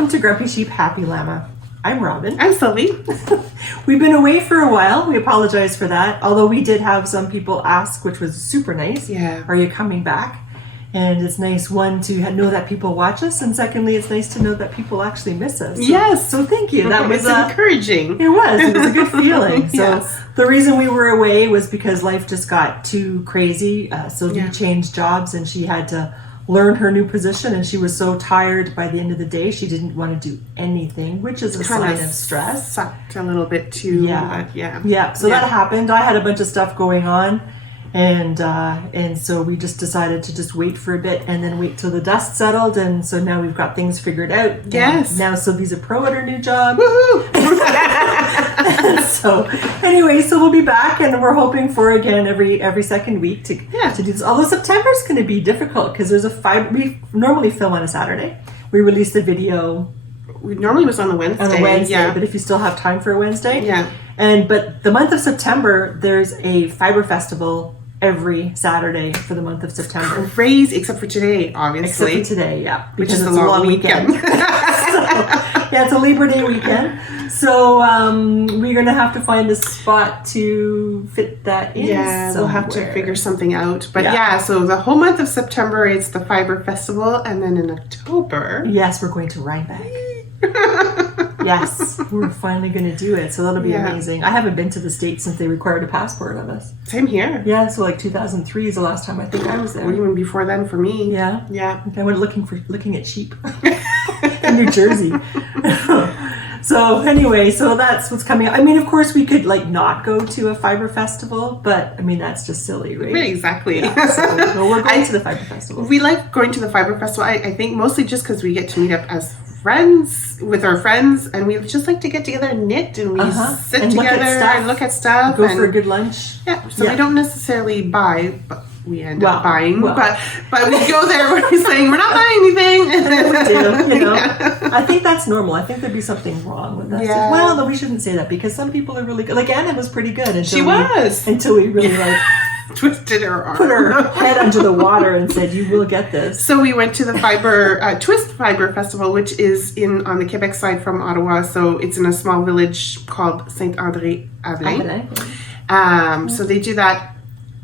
welcome to Grumpy Sheep, Happy Llama. I'm Robin. I'm Sylvie. We've been away for a while. We apologize for that. Although we did have some people ask, which was super nice. Yeah. Are you coming back? And it's nice, one, to know that people watch us, and secondly, it's nice to know that people actually miss us. Yes. So thank you. That was encouraging. It was a good feeling. So Yes. the reason we were away was because life just got too crazy. Sylvie changed jobs, and she had to learn her new position, and she was so tired by the end of the day she didn't want to do anything, which is a sign of stress. Sucked a little bit too. So that happened. I had a bunch of stuff going on, and so we just decided to just wait for a bit and then wait till the dust settled, and so now we've got things figured out. Yes. And now Sylvie's a pro at her new job. Woohoo! So anyway, so we'll be back, and we're hoping for again every second week to do this. Although September's going to be difficult because there's we normally film on a Saturday. We release the video. We normally was on the Wednesday. On a Wednesday, but if you still have time for a Wednesday. Yeah. But the month of September, there's a fibre festival every Saturday for the month of September. Crazy, except for today, obviously. Except for today, yeah. Which is a long weekend. It's a Labor Day weekend. So we're going to have to find a spot to fit that in. Yeah, somewhere. we'll have to figure something out. But so the whole month of September, it's the Fibre Festival. And then in October... Yes, we're going to Rhinebeck. Yes, we're finally going to do it. So that'll be amazing. I haven't been to the States since they required a passport of us. Same here. Yeah, so like 2003 is the last time I think I was there. Or even before then for me. Yeah? Yeah. I went looking at sheep in New Jersey. So anyway, so that's what's coming up. I mean, of course, we could not go to a fibre festival, but I mean, that's just silly, right? Right, exactly. Yeah, so we're going to the fibre festival. We like going to the Fibre Festival, I think, mostly just because we get to meet up as friends with our friends, and we just like to get together and knit, and we sit and together and look at stuff. Go for a good lunch. Yeah, so we don't necessarily buy, but we end up buying. But we go there where we're saying we're not buying anything. And then we do, I think that's normal. I think there'd be something wrong with us. Yeah. Well, no, we shouldn't say that because some people are really good. Like Anna was pretty good until we really twisted her arm. Put her head under the water and said, "You will get this." So we went to the Twist Fibre Festival, which is on the Quebec side from Ottawa. So it's in a small village called Saint-André-Avelin. So they do that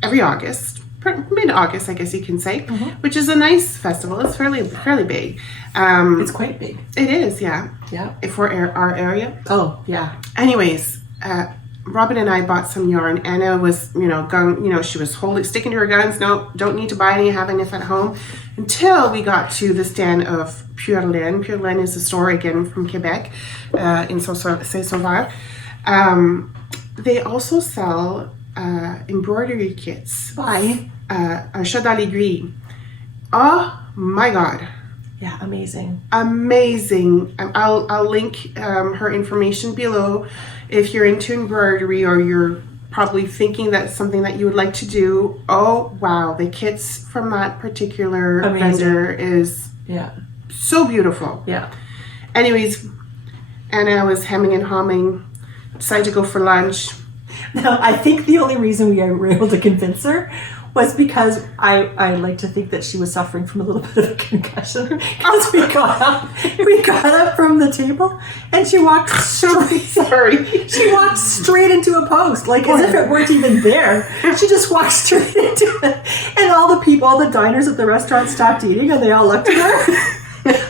every August, mid-August, I guess you can say, which is a nice festival. It's fairly big. It's quite big. It is, yeah. Yeah. For our area. Oh, yeah. Anyways, Robin and I bought some yarn. Anna was, she was sticking to her guns. No, don't need to buy any, have enough at home. Until we got to the stand of Pure Laine. Pure Laine is a store, again, from Quebec, in Saint-Sauveur. They also sell embroidery kits. Bye. Un chat dans l'aiguille. Oh, my God. Yeah, amazing. Amazing. I'll link her information below. If you're into embroidery or you're probably thinking that's something that you would like to do, oh wow, the kits from that particular vendor is so beautiful. Yeah. Anyways, Anna was hemming and hawing, decided to go for lunch. Now, I think the only reason we were able to convince her was because I like to think that she was suffering from a little bit of a concussion. Because we got up from the table and she walked straight. She walked straight into a post, as if it weren't even there. She just walked straight into it, and all the diners at the restaurant stopped eating, and they all looked at her.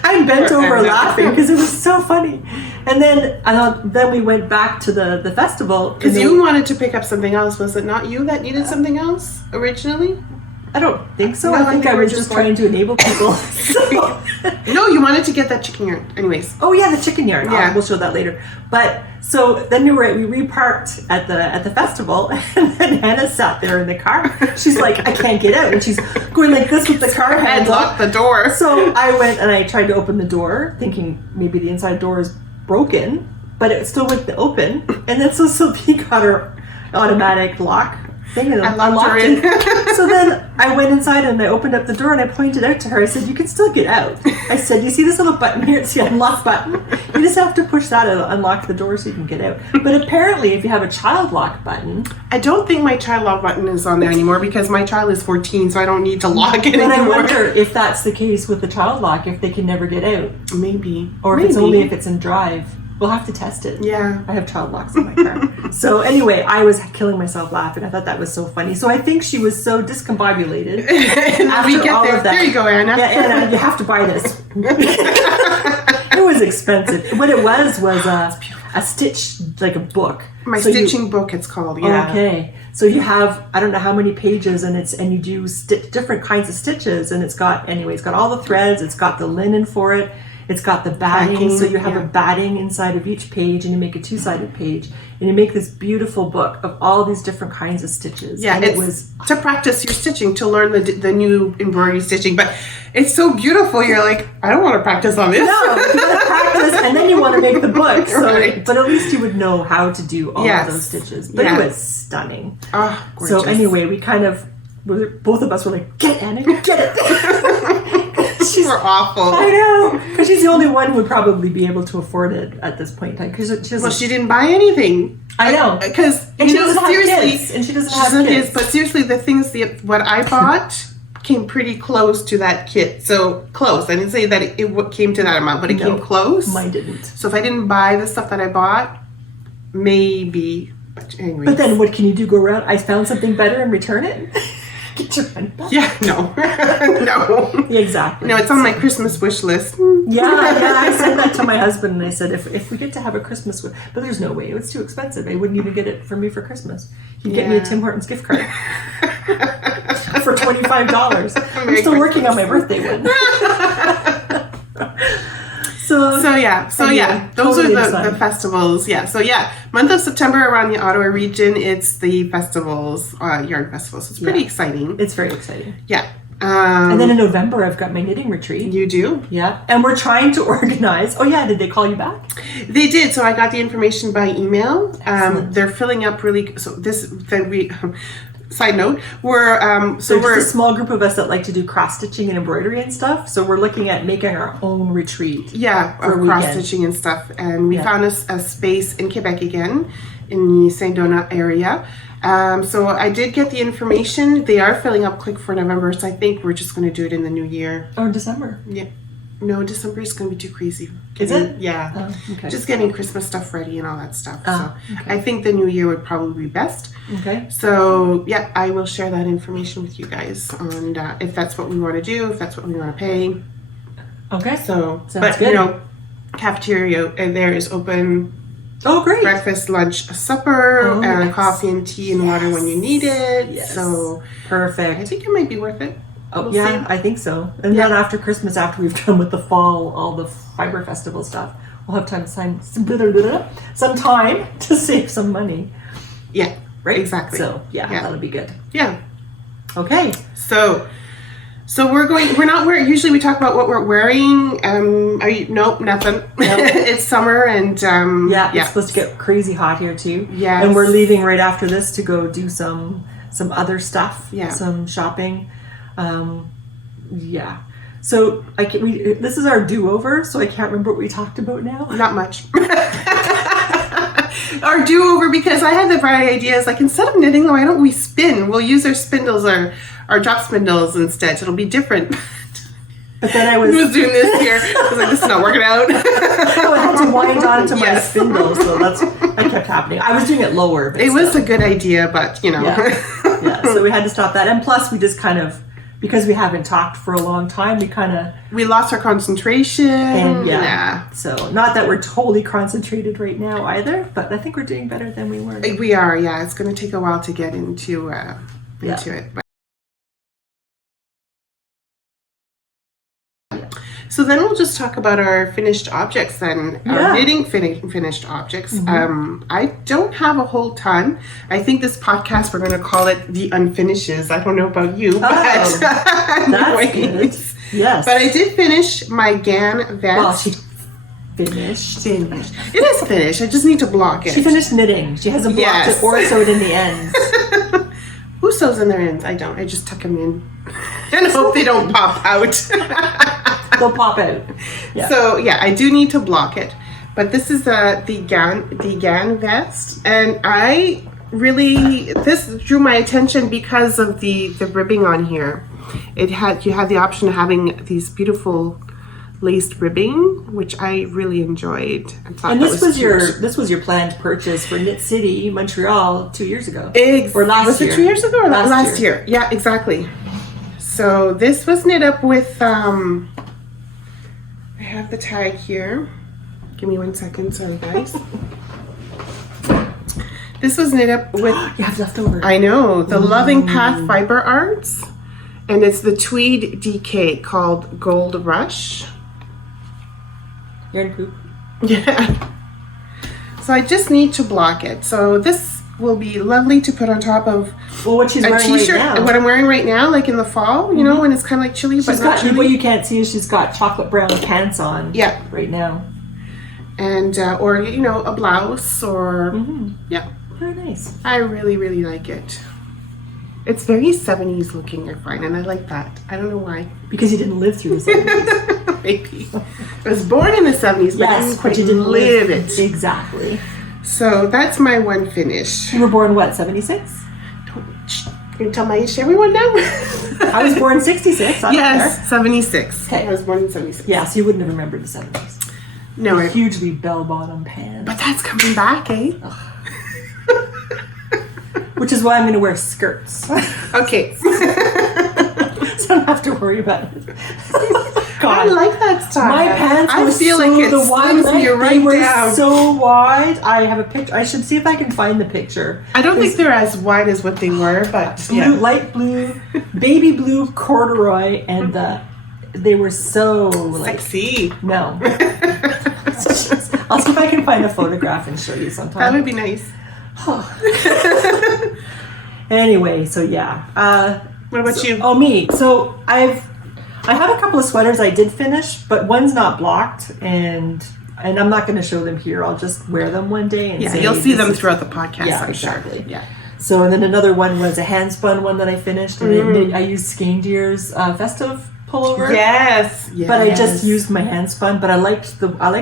I'm bent over laughing because it was so funny. And then we went back to the festival. Because you wanted to pick up something else. Was it not you that needed something else originally? I don't think so. I think I was just trying to enable people. No, you wanted to get that chicken yarn. Anyways. Oh yeah, the chicken yarn. Yeah. We'll show that later. But so then we reparked at the festival, and then Hannah sat there in the car. She's like, I can't get out, and she's going like this with the car handle. Lock the door. So I went and I tried to open the door, thinking maybe the inside door is broken, but it still wouldn't open. And then so Sylvie got her automatic lock thing and I locked her unlocked in. it. So then I went inside and I opened up the door and I pointed out to her. I said, "You can still get out." I said, "You see this little button here? It's the unlock button. You just have to push that and unlock the door so you can get out." But apparently, if you have a child lock button, I don't think my child lock button is on there anymore because my child is 14, so I don't need to lock it but I anymore. wonder if that's the case with the child lock, if they can never get out, Maybe. or if it's only if it's in drive. We'll have to test it. Yeah. I have child locks in my car. So anyway, I was killing myself laughing. I thought that was so funny. So I think she was so discombobulated. And we get all there. of that. There you go, Anna. Yeah, Anna, you have to buy this. It was expensive. What it was a stitch, like a book. My So stitching book, it's called. Yeah. Okay. So you have, I don't know how many pages, and you do different kinds of stitches, and it's got all the threads, it's got the linen for it, it's got the batting, so you have a batting inside of each page, and you make a two-sided page, and you make this beautiful book of all these different kinds of stitches. Yeah, and it was to practice your stitching, to learn the new embroidery stitching, but it's so beautiful. You're like, I don't want to practice on this. No, you want to practice, and then you want to make the book. So, Right. but at least you would know how to do all Yes. of those stitches. But it was stunning. Oh, gorgeous. So anyway, both of us were like, "Get it, Anna, get it." She's awful. I know, because she's the only one who would probably be able to afford it at this point in time. Because She didn't buy anything. I know. Because And she doesn't have seriously, kids. And she doesn't she have doesn't kids. But seriously, the things what I bought came pretty close to that kit. So close. I didn't say that it came to that amount, but it came close. Mine didn't. So if I didn't buy the stuff that I bought, maybe. But anyway. But then what can you do? Go around? I found something better and return it. Get your money back. Yeah, no. No. Exactly. No, it's on my Christmas wish list. Yeah, I said that to my husband, and I said, if we get to have a Christmas, but there's no way, it's too expensive. They wouldn't even get it for me for Christmas. He'd get me a Tim Hortons gift card for $25. I'm still working on my birthday one. So yeah, those totally are the festivals. Yeah, so month of September around the Ottawa region, it's the festivals, yarn festivals. It's pretty exciting. It's very exciting. Yeah. And then in November, I've got my knitting retreat. You do? Yeah. And we're trying to organize. Oh, yeah. Did they call you back? They did. So I got the information by email. Excellent. They're filling up really. So side note, we're So we're a small group of us that like to do cross stitching and embroidery and stuff. So we're looking at making our own retreat. Yeah, for a cross weekend. stitching and stuff. And we found a space in Quebec again, in the Saint Donat area. So I did get the information. They are filling up quick for November, so I think we're just going to do it in the new year. Or in December. Yeah. No, December is going to be too crazy. Is it? Yeah. Oh, okay. Just getting Christmas stuff ready and all that stuff. Oh, So I think the new year would probably be best. Okay. So yeah, I will share that information with you guys on if that's what we want to do, if that's what we want to pay. Okay. So, Sounds but good. cafeteria there is open. Oh, great. Breakfast, lunch, supper, Oh, and nice. coffee and tea and water when you need it. Yes. So I Perfect. think it might be worth it. Oh, We'll yeah, see. I think so. And then after Christmas, after we've done with the fall, all the fibre festival stuff, we'll have time some time to save some money. Yeah. Right? Exactly. So, yeah, that'll be good. Yeah. Okay. So we're not wearing, usually we talk about what we're wearing. Nope, nothing. It's summer and It's supposed to get crazy hot here too. Yes. And we're leaving right after this to go do some other stuff. Yeah. Some shopping. So this is our do-over, so I can't remember what we talked about now. Not much. Our do-over, because I had the bright ideas, like instead of knitting, why don't we spin? We'll use our spindles, our drop spindles instead. It'll be different. But then I I was was doing this here. I was like, this is not working out. I had to wind on to my Yes. spindle, so that kept happening. I was doing it lower, but It was still. a good idea, but Yeah, so we had to stop that. And plus, we just kind of, because we haven't talked for a long time, we kind of, we lost our concentration. and so not that we're totally concentrated right now either, but I think we're doing better than we were. We are, yeah. It's going to take a while to get into it. But. So then we'll just talk about our finished objects then. Our knitting finished objects. Mm-hmm. I don't have a whole ton. I think this podcast, we're going to call it The Unfinishes. I don't know about you, but That's good. Yes. But I did finish my GAN vest. Well, she finished. It is finished. I just need to block it. She finished knitting. She hasn't blocked Yes. it or sewed in the ends. use those in their ends. I don't. I just tuck them in and hope they don't pop out. They'll pop out. Yeah. So yeah, I do need to block it. But this is the GAN vest, and this drew my attention because of the ribbing on here. You had the option of having these beautiful laced ribbing, which I really enjoyed. I thought And this was cute. your planned purchase for Knit City, Montreal, 2 years ago. Or last Was year. it 2 years ago or last year? Yeah, exactly. So this was knit up with I have the tag here. Give me 1 second, sorry guys. This was knit up with You have leftover. I know, the Loving Path Fiber Arts, and it's the tweed DK called Gold Rush. Yarn poop. Yeah. So I just need to block it. So this will be lovely to put on top of Well, what she's a wearing t-shirt. right now. What I'm wearing right now, like in the fall, you know, when it's kind of like chilly, but She's not got, chilly. what you can't see is she's got chocolate brown pants on. Yeah. Right now. And or you know, a blouse or yeah. Very nice. I really, really like it. It's very 70s looking, I find, and I like that. I don't know why. Because you didn't live through the 70s. Maybe. I was born in the 70s, but I didn't quite live it. Exactly. So that's my one finish. You were born what, 76? You tell my age to everyone now? I was born 66. I don't Yes, care. 76. Okay. I was born in 76. Yeah, so you wouldn't have remembered the 70s. No, Hugely bell-bottom pants. but that's coming back, eh? Which is why I'm going to wear skirts. Okay. So I don't have to worry about it. God. I like that style. My pants I were feel so, like it the wide slims leg, you right they were down. so wide. I have a picture. I should see if I can find the picture. I don't think they're as wide as what they were, but Blue, yeah. light blue, baby blue corduroy, and they were so like Sexy. no. I'll see if I can find a photograph and show you That sometime. would be nice. Anyway, so yeah. What about you? Oh, me. So I have a couple of sweaters I did finish, but one's not blocked, and I'm not going to show them here. I'll just wear them one day and Yeah, say, you'll see this them is- throughout the podcast, Yeah, I'm exactly. sure. Yeah. So, and then another one was a hand spun one that I finished, and I used Skein Deer's festive pullover. Yes. But I just used my hand spun. But I like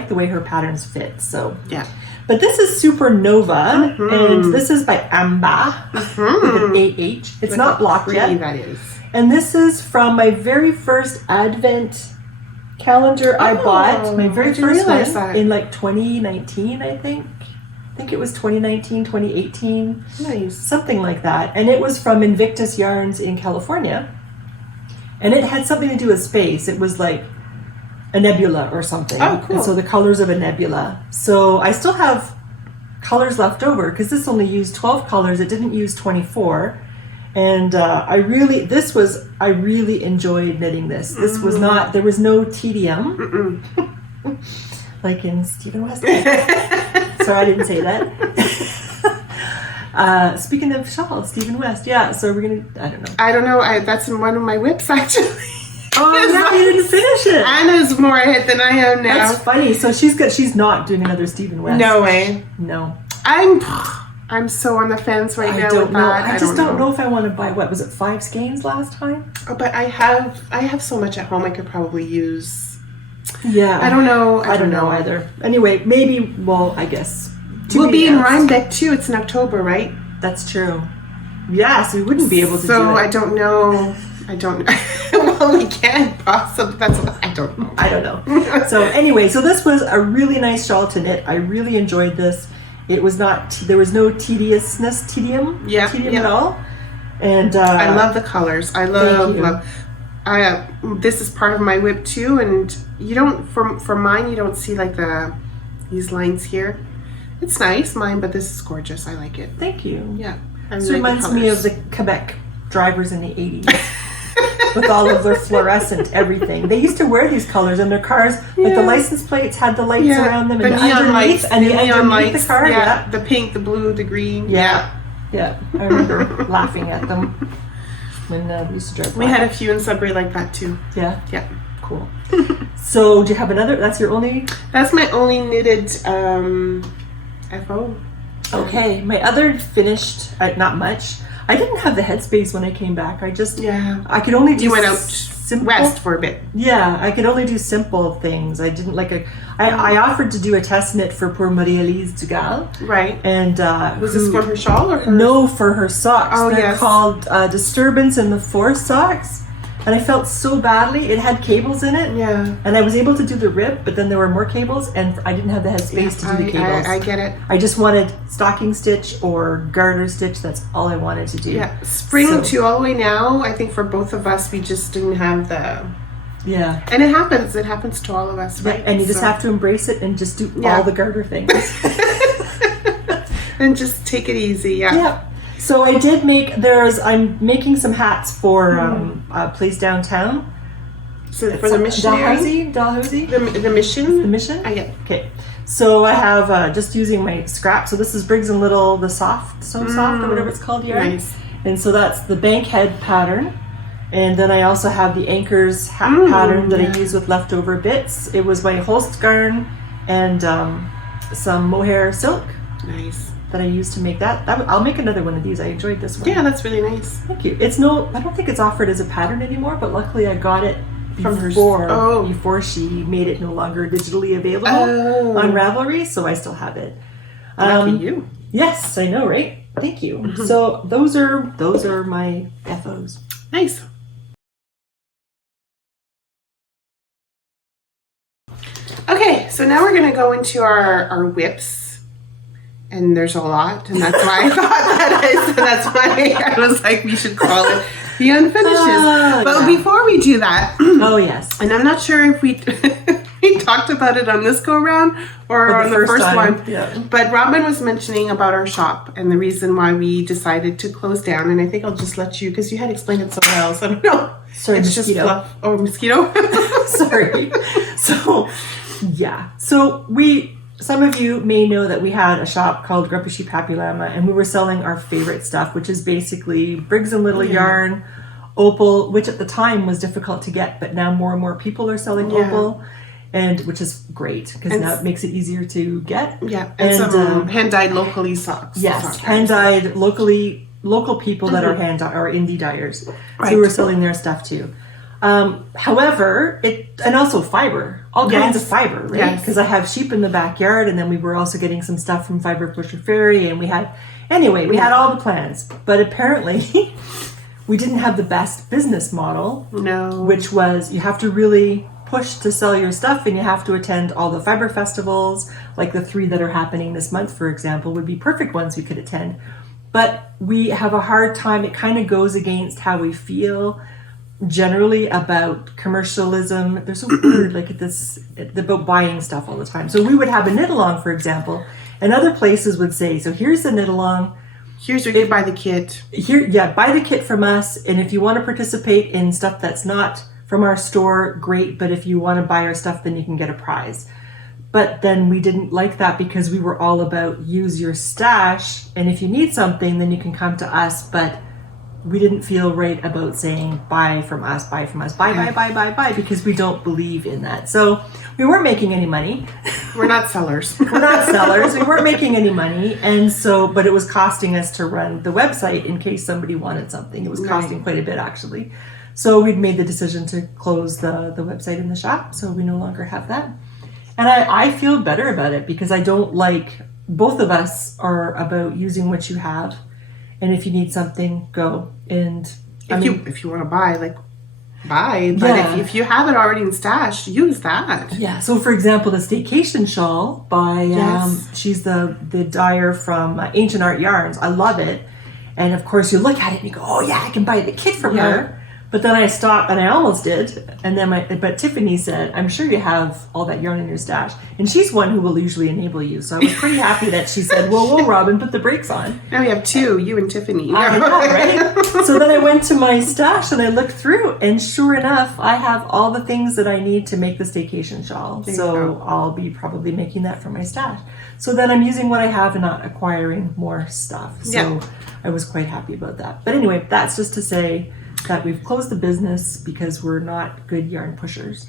the way her patterns fit. So Yeah. But this is Supernova, and this is by Amba with an AH. It's not blocked yet. That is. And this is from my very first Advent calendar I bought. My very I didn't first realize one that. in like 2019, I think. I think it was 2019, 2018. Nice. Something like that. And it was from Invictus Yarns in California. And it had something to do with space. It was like a nebula or something. Oh, cool. And so the colors of a nebula. So I still have colors left over because this only used 12 colors. It didn't use 24. And I really enjoyed knitting this. This was not, there was no tedium. Like in Stephen West. Sorry, I didn't say that. Speaking of shawls, Stephen West. Yeah, so we're going to, I don't know. That's in one of my whips, actually. Oh, yeah, you didn't finish it. Anna's more ahead than I am now. That's funny. So she's not doing another Stephen West. No way. No. I'm so on the fence right now I don't with know. that. I just don't know if I want to buy, what was it, 5 skeins last time? Oh, but I have so much at home I could probably use. Yeah. I don't know. I don't know either. Anyway, maybe, well, I guess. We'll be in Rhinebeck too. It's in October, right? That's true. Yeah, so we wouldn't be able to do it. So I don't know. Well, we can possibly. I don't know. I don't know. So anyway, so this was a really nice shawl to knit. I really enjoyed this. It was not, there was no tedium at all. And I love the colors. I Thank you. love. This is part of my whip too, and you don't for mine. You don't see like these lines here. It's nice, mine, but this is gorgeous. I like it. Thank you. Yeah, This reminds me of the Quebec drivers in the 80s. With all of their fluorescent everything. They used to wear these colors in their cars. Like the license plates had the lights around them. The And neon lights. And the neon underneath lights. the car. Yeah. The pink, the blue, the green. Yeah. I remember laughing at them when we used to drive by. We had a few in Sudbury like that too. Yeah. Yeah. Cool. So do you have another? That's your only? That's my only knitted FO. Okay. My other finished, not much. I didn't have the headspace when I came back. I could only do You went out simple, west for a bit. Yeah, I could only do simple things. I didn't I offered to do a test knit for poor Marie-Elise Dugal. Right. And was this for her shawl or her? No, for her socks. Oh, They're yes. called Disturbance in the Forest socks. And I felt so badly. It had cables in it. Yeah. And I was able to do the rib, but then there were more cables, and I didn't have the headspace to do the cables. I get it. I just wanted stocking stitch or garter stitch. That's all I wanted to do. Yeah. Spring to all the way now, I think for both of us, we just didn't have the... Yeah. And it happens. It happens to all of us, right? Yeah, and you just have to embrace it and just do all the garter things. And just take it easy, yeah. Yeah. So I did I'm making some hats for a place downtown. So for the missionary? Dalhousie? The mission? The mission? I get. Okay. So I have just using my scrap. So this is Briggs & Little, the soft, so soft or whatever it's called yarn. Nice. And so that's the bankhead pattern. And then I also have the Anchors hat pattern that I use with leftover bits. It was my Holst yarn and some mohair silk. Nice. That I used to make that. I'll make another one of these. I enjoyed this one. Yeah, that's really nice. Thank you. I don't think it's offered as a pattern anymore, but luckily I got it before she made it no longer digitally available on Ravelry, so I still have it. Lucky you. Yes, I know, right? Thank you. So those are my FOs. Nice. Okay, so now we're going to go into our whips. And there's a lot, and that's why I thought that's why I was like, we should call it the unfinishes. But before we do that, oh yes, and I'm not sure if we we talked about it on this go round or on the first one. Yeah. But Robin was mentioning about our shop and the reason why we decided to close down. And I think I'll just let you, because you had explained it so well. So I don't know. Sorry, it's mosquito. Just fluff. Oh, mosquito. Sorry. So yeah, so some of you may know that we had a shop called Grumpy Sheep Happy Llama, and we were selling our favorite stuff, which is basically Briggs & Little yarn, opal, which at the time was difficult to get, but now more and more people are selling opal, and which is great because now it makes it easier to get. Yeah, and some hand-dyed locally socks. Yes, hand-dyed local people that are are indie dyers who are selling their stuff too. However, and also fiber, all kinds of fiber, right? Because I have sheep in the backyard, and then we were also getting some stuff from Fiber Pusher Ferry, and we had all the plans, but apparently we didn't have the best business model. No. Which was you have to really push to sell your stuff, and you have to attend all the fiber festivals, like the 3 that are happening this month, for example, would be perfect ones we could attend. But we have a hard time. It kind of goes against how we feel generally about commercialism. There's a word like this about buying stuff all the time. So we would have a knit along, for example, and other places would say, so here's the knit along. Here's where you buy the kit. Buy the kit from us, and if you want to participate in stuff that's not from our store, great, but if you want to buy our stuff, then you can get a prize. But then we didn't like that because we were all about use your stash, and if you need something, then you can come to us, but we didn't feel right about saying buy from us, buy, because we don't believe in that. So we weren't making any money. We're not sellers. We weren't making any money. And so, but it was costing us to run the website in case somebody wanted something. It was costing quite a bit, actually. So we'd made the decision to close the website in the shop. So we no longer have that. And I feel better about it because I don't like, both of us are about using what you have. And if you need something, go. And if you want to buy, buy. But if you have it already in stash, use that. Yeah. So for example, the Staycation shawl by she's the dyer from Ancient Art Yarns. I love it. And of course, you look at it and you go, oh yeah, I can buy the kit from her. But then I stopped, and I almost did. And then but Tiffany said, I'm sure you have all that yarn in your stash. And she's one who will usually enable you. So I was pretty happy that she said, whoa, Robin, put the brakes on. Now we have 2, you and Tiffany. I know, right? So then I went to my stash and I looked through, and sure enough, I have all the things that I need to make the Staycation shawl. So I'll be probably making that from my stash. So then I'm using what I have and not acquiring more stuff. So I was quite happy about that. But anyway, that's just to say that we've closed the business because we're not good yarn pushers.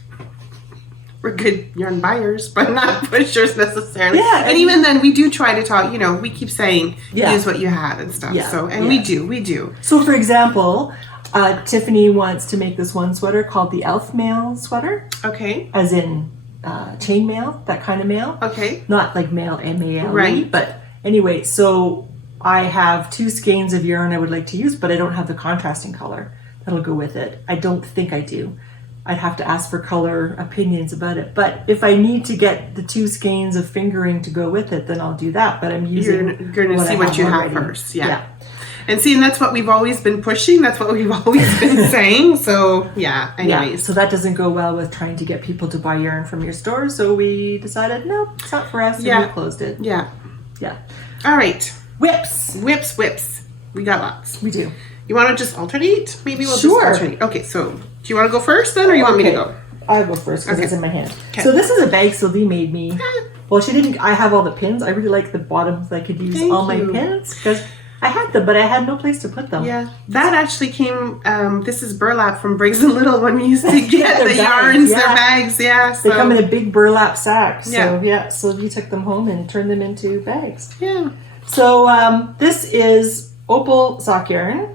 we're good yarn buyers, but not pushers necessarily. Yeah, and even then, we do try to talk. You know, we keep saying Yeah. use what you have and stuff. Yeah, So, and yeah. we do. So, for example, Tiffany wants to make this one sweater called the elf mail sweater, Okay. as in chain mail, that kind of mail. Okay. Not like mail, M-A-L-E. Right. But anyway, so I have 2 skeins of yarn I would like to use, but I don't have the contrasting color that'll go with it. I don't think I do. I'd have to ask for color opinions about it. But if I need to get the 2 skeins of fingering to go with it, then I'll do that. But I'm using You're going to see what you have already. first. Yeah. And see, and that's what we've always been pushing. That's what we've always been saying. So, yeah. Anyways. So that doesn't go well with trying to get people to buy yarn from your store. So we decided, no, it's not for us. Yeah. And we closed it. Yeah. Yeah. All right. Whips. Whips. We got lots. We do. You want to just alternate? Maybe we'll Sure. just alternate. Okay, so do you want to go first then, or you want me to go? I'll go first because Okay. it's in my hand. Okay. So this is a bag Sylvie made me. Well, she didn't. I have all the pins. I really like the bottoms. I could use Thank all my you. pins because I had them, but I had no place to put them. Yeah, that actually came. This is burlap from Briggs and Little when we used to get Their the bags, yarns, yeah. their bags. Yeah, so They come in a big burlap sack. So Yeah. yeah, Sylvie took them home and turned them into bags. yeah. So this is opal sock yarn.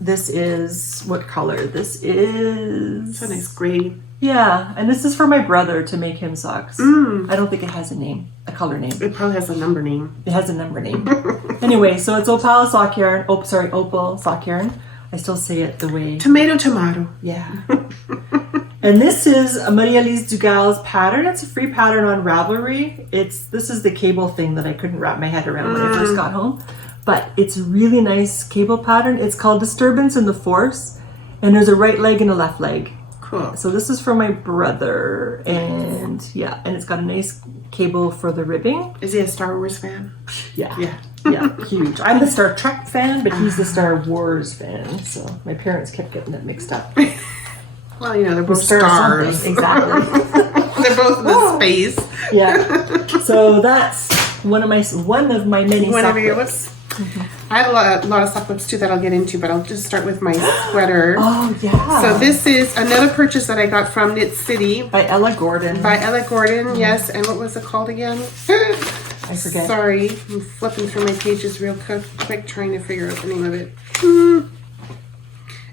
This is what color? This is It's a nice gray. Yeah, and this is for my brother to make him socks. I don't think it has a name, a color name. It probably has a number name. It has a number name. Anyway, so it's opal sock yarn. Opal sock yarn. I still say it the way. Tomato. Yeah. And this is a Marie-Elise Dugal's pattern. It's a free pattern on Ravelry. This is the cable thing that I couldn't wrap my head around when I first got home. But it's a really nice cable pattern. It's called Disturbance in the Force. And there's a right leg and a left leg. Cool. So this is for my brother. And yeah, and it's got a nice cable for the ribbing. Is he a Star Wars fan? Yeah. Yeah. Yeah, huge. I'm the Star Trek fan, but he's the Star Wars fan. So my parents kept getting it mixed up. Well, you know, they're both Star stars. something. Exactly. They're both in the space. Yeah. So that's one of my many One sock of your whips. whips. I have a lot of sock whips too that I'll get into, but I'll just start with my sweater. Oh yeah. So this is another purchase that I got from Knit City by Ella Gordon. by Ella Gordon. Yes, and what was it called again? I forget. Sorry, I'm flipping through my pages real quick trying to figure out the name of it.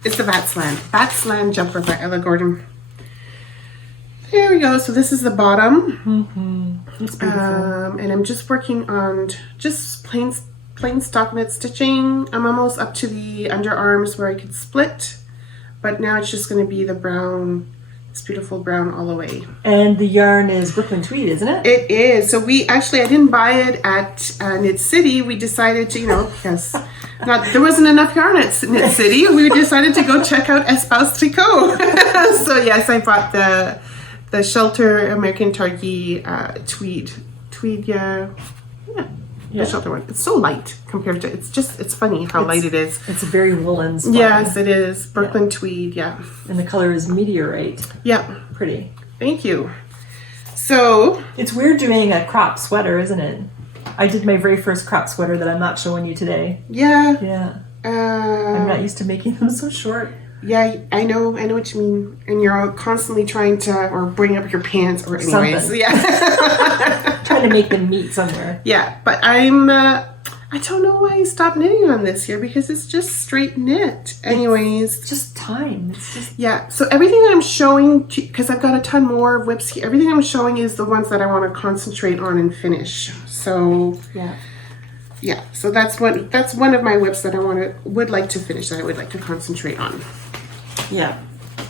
It's the Vatsland jumper by Ella Gordon. There we go. So this is the bottom. It's beautiful. And I'm just working on just plain stockinette stitching. I'm almost up to the underarms where I could split, but now it's just going to be the brown, this beautiful brown all the way. And the yarn is Brooklyn Tweed, isn't it? It is. So I didn't buy it at Knit City. We decided to, because there wasn't enough yarn at Knit City. We decided to go check out Espace Tricot. So yes, I bought the Shelter American Targhee tweed, yeah. The Shelter one. It's so light compared to, it's funny how light it is. It's a very woolen spot. Yes, it is. Brooklyn tweed, yeah. And the color is meteorite. Yeah. Pretty. Thank you. So. It's weird doing a crop sweater, isn't it? I did my very first crop sweater that I'm not showing you today. Yeah. Yeah. I'm not used to making them so short. Yeah, I know what you mean. And you're constantly trying to, or bring up your pants, or anyways. Something. Yeah. Trying to make them meet somewhere. Yeah, but I don't know why I stopped knitting on this year, because it's just straight knit. Anyways. It's just time. It's just... Yeah, so everything that I'm showing, because I've got a ton more whips here, everything I'm showing is the ones that I want to concentrate on and finish. So, yeah, so that's one of my whips that I would like to finish, that I would like to concentrate on. Yeah.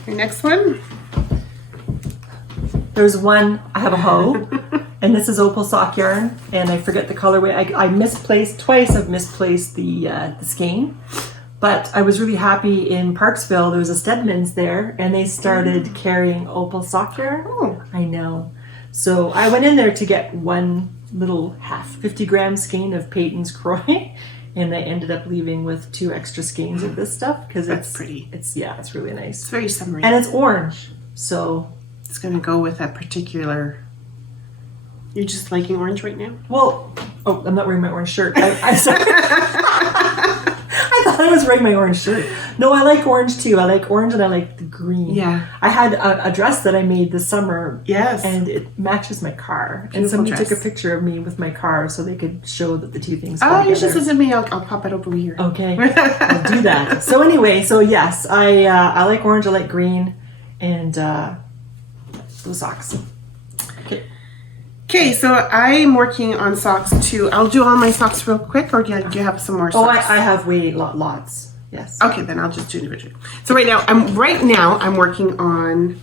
Your next one? There's one, I have a hoe, and this is opal sock yarn, and I forget the colorway. I misplaced, twice I've misplaced the skein, but I was really happy in Parksville. There was a Stedman's there, and they started carrying opal sock yarn. Oh. I know. So I went in there to get one little 50-gram skein of Peyton's Croy, and I ended up leaving with 2 extra skeins of this stuff because it's pretty. It's really nice. It's very summery. And it's orange, so it's going to go with that particular... You're just liking orange right now? Well, I'm not wearing my orange shirt. I thought thought I was wearing my orange shirt. No, I like orange too. I like orange and I like the green. Yeah. I had a dress that I made this summer. Yes. And it matches my car. Beautiful and somebody dress. took a picture of me with my car so they could show that the two things go Oh, you together. should send me. I'll pop it over here. Okay, I'll do that. So anyway, so yes, I like orange, I like green, and those socks. Okay, so I'm working on socks too. I'll do all my socks real quick, or do you have some more Oh, socks? I have lots. Yes. Okay, then I'll just do individually. So right now I'm working on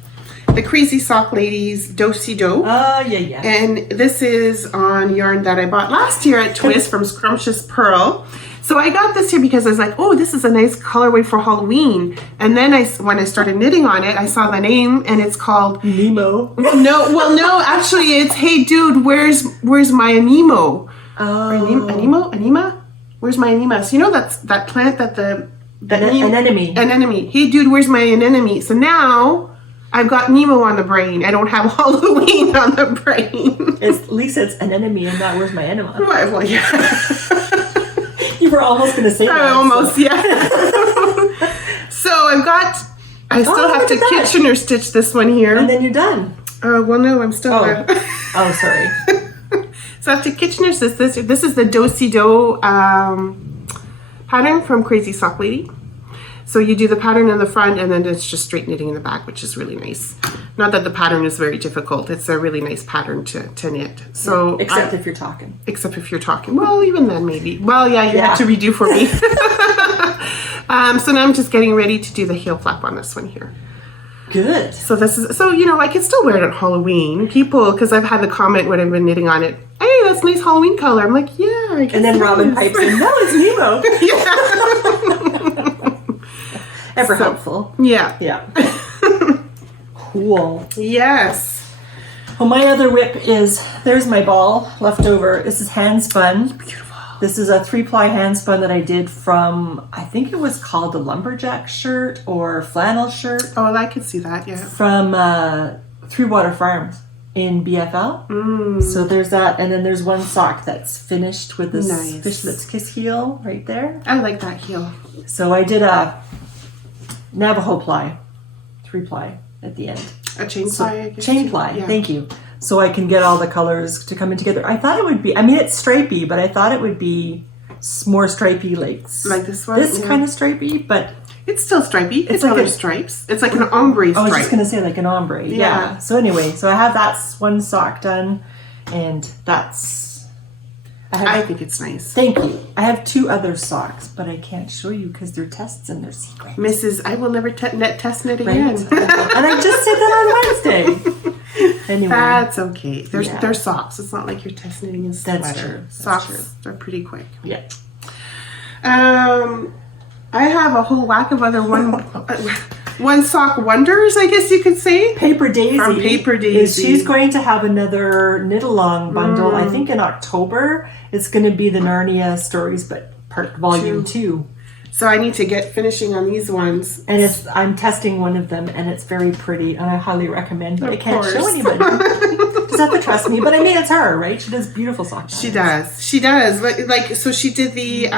the Crazy Sock Ladies Do-Si-Do. Yeah. And this is on yarn that I bought last year at Twist from Scrumptious Pearl. So I got this here because I was like, oh, this is a nice colorway for Halloween. And then when I started knitting on it, I saw the name and it's called Nemo. No, actually it's, hey dude, where's my Anemo? Oh. Anema? Where's my Anema? So you know that plant that Anemone. Anemone. Hey dude, where's my anemone? So now I've got Nemo on the brain. I don't have Halloween on the brain. At least it's an enemy and not where's my enema. Well, yeah. You were almost going to say that. Almost, yeah. So I still have to Kitchener stitch this one here. And then you're done. Well, no, I'm still. Oh, sorry. So I have to Kitchener stitch this. This is the Do-Si-Do pattern from Crazy Sock Lady. So you do the pattern in the front and then it's just straight knitting in the back, which is really nice. Not that the pattern is very difficult. It's a really nice pattern to knit. So Except if you're talking. Except if you're talking. Well, even then maybe. Well, yeah, you have to redo for me. So now I'm just getting ready to do the heel flap on this one here. Good. So this is, so you know, I can still wear it at Halloween. People, because I've had the comment when I've been knitting on it, hey, that's nice Halloween color. I'm like, yeah, I guess. And then Robin pipes in, no, it's Nemo. Ever helpful. Yeah. Yeah. Cool. Yes. Well, my other whip is, there's my ball left over. This is hand spun. Beautiful. This is a 3-ply hand spun that I did from, I think it was called a lumberjack shirt or flannel shirt. Oh, I can see that, yeah. From Three Water Farms in BFL. So there's that. And then there's one sock that's finished with this Fishlet's Kiss heel right there. I like that heel. So I did a Navajo ply, 3-ply at the end. A chain ply, I guess. Chain ply, Yeah. thank you. So I can get all the colors to come in together. I thought it would be, I mean, it's stripy, but I thought it would be more stripy, like this one? This kind of stripy, but it's still stripy. It's like other stripes. It's like an ombre stripe. I was just going to say like an ombre. Yeah. So anyway, so I have that one sock done, and that's... I think it's nice. Thank you. I have 2 other socks, but I can't show you because they're tests and they're secret. Mrs. I will never test knit Right? again. And I just did that on Wednesday. Anyway. That's okay. They're socks. It's not like you're test knitting a sweater. That's true. Socks, they're pretty quick. Yeah. I have a whole whack of other one sock wonders, I guess you could say. Paper Daisy. From Paper Daisy. She's going to have another knit along bundle. I think in October. It's going to be the Narnia stories, but volume 2. So I need to get finishing on these ones. And I'm testing one of them, and it's very pretty, and I highly recommend. But I can't show anybody. Just have to trust me. But I mean, it's her, right? She does beautiful socks. She does. She does. Like so, she did the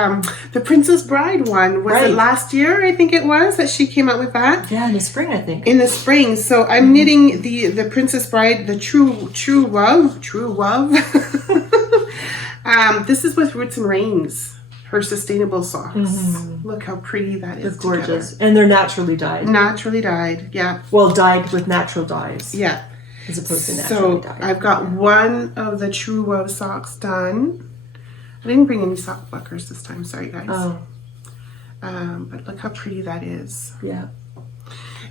Princess Bride one. Was it last year? I think it was that she came out with that. Yeah, in the spring, I think. In the spring. So I'm knitting the Princess Bride, the True Love. This is with Roots and Reins. Her sustainable socks. Look how pretty that is. It's gorgeous. Together. And they're naturally dyed. Naturally dyed, yeah. Well, dyed with natural dyes. Yeah. As opposed to naturally dyed. So I've got one of the True Love socks done. I didn't bring any sock buckers this time. Sorry, guys. Oh. But look how pretty that is. Yeah.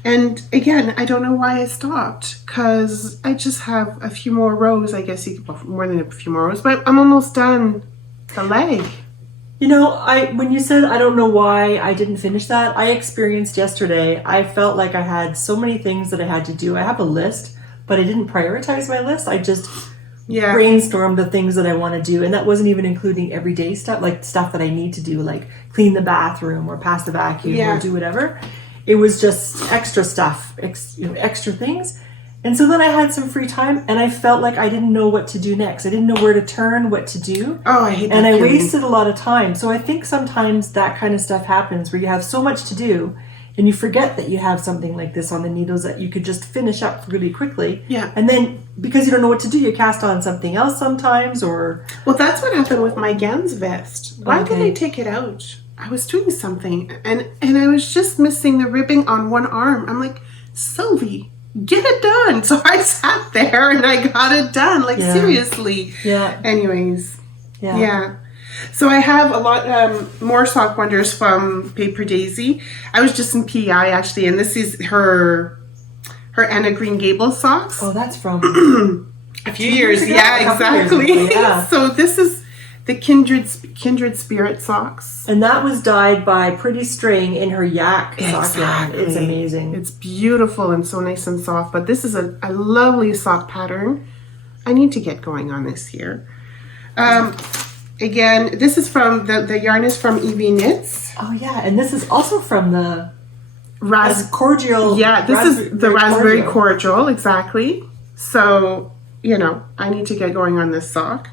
And again, I don't know why I stopped, because I just have a few more rows. I guess more than a few more rows, but I'm almost done the leg. You know, when you said I don't know why I didn't finish that, I experienced yesterday, I felt like I had so many things that I had to do. I have a list, but I didn't prioritize my list. I just brainstormed the things that I want to do, and that wasn't even including everyday stuff, like stuff that I need to do, like clean the bathroom or pass the vacuum or do whatever. It was just extra stuff, extra things. And so then I had some free time and I felt like I didn't know what to do next. I didn't know where to turn, what to do. Oh, I hate that And I feeling. wasted a lot of time. So I think sometimes that kind of stuff happens where you have so much to do and you forget that you have something like this on the needles that you could just finish up really quickly. Yeah. And then because you don't know what to do, you cast on something else sometimes or... Well, that's what happened with my Gans vest. Why did Okay. I take it out? I was doing something and I was just missing the ribbing on one arm. I'm like, Sylvie, get it done. So I sat there and I got it done. Like, Yeah. seriously. Yeah. Anyways. Yeah. Yeah. So I have a lot more sock wonders from Paper Daisy. I was just in PI actually, and this is her Anna Green Gables socks. Oh, that's from... A few years, ago? yeah, A couple years exactly. ago, yeah. So this is the Kindred Spirit socks. And that was dyed by Pretty String in her yak sock yarn. It's Exactly. amazing. It's beautiful and so nice and soft. But this is a lovely sock pattern. I need to get going on this here. Again, this is from the yarn is from Evie Knits. Oh yeah, and this is also from the Cordial. Yeah, this is the raspberry cordial, exactly. So, you know, I need to get going on this sock.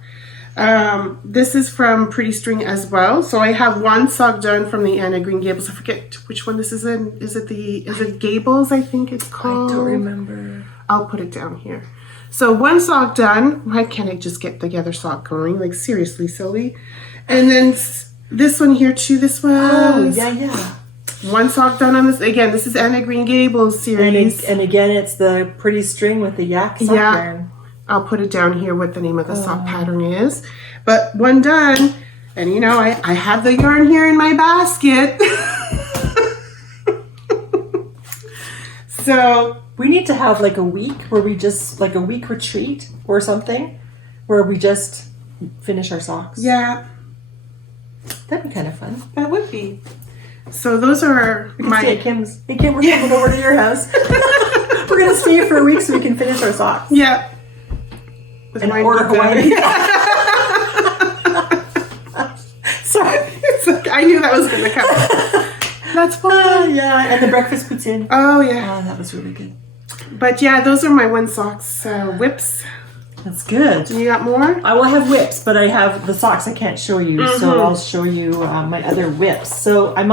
This is from Pretty String as well. So I have one sock done from the Anna Green Gables. I forget which one this is in. Is it Gables, I think it's called? I don't remember. I'll put it down here. So one sock done. Why can't I just get the other sock going? Like, seriously, Sylvie. And then this one here too. This one. Oh, yeah. One sock done on this. Again, this is Anna Green Gables series. And again, it's the Pretty String with the yak sock yarn. I'll put it down here what the name of the sock pattern is. But one done. And you know, I have the yarn here in my basket. So we need to have like a week where we just, like a week retreat or something, where we just finish our socks. yeah, That'd be kind of fun. that would be. So those are We can stay at Kim's. Hey Kim, we're coming over to your house. We're going to stay for a week so we can finish our socks. Yeah. With And my order book Hawaiian. Sorry. It's like, I knew that was going to come. That's fun. Yeah, and the breakfast poutine. Oh, yeah. Oh, that was really good. But yeah, those are my one socks whips. That's good. You got more? I will have whips, but I have the socks I can't show you, so I'll show you my other whips. So I'm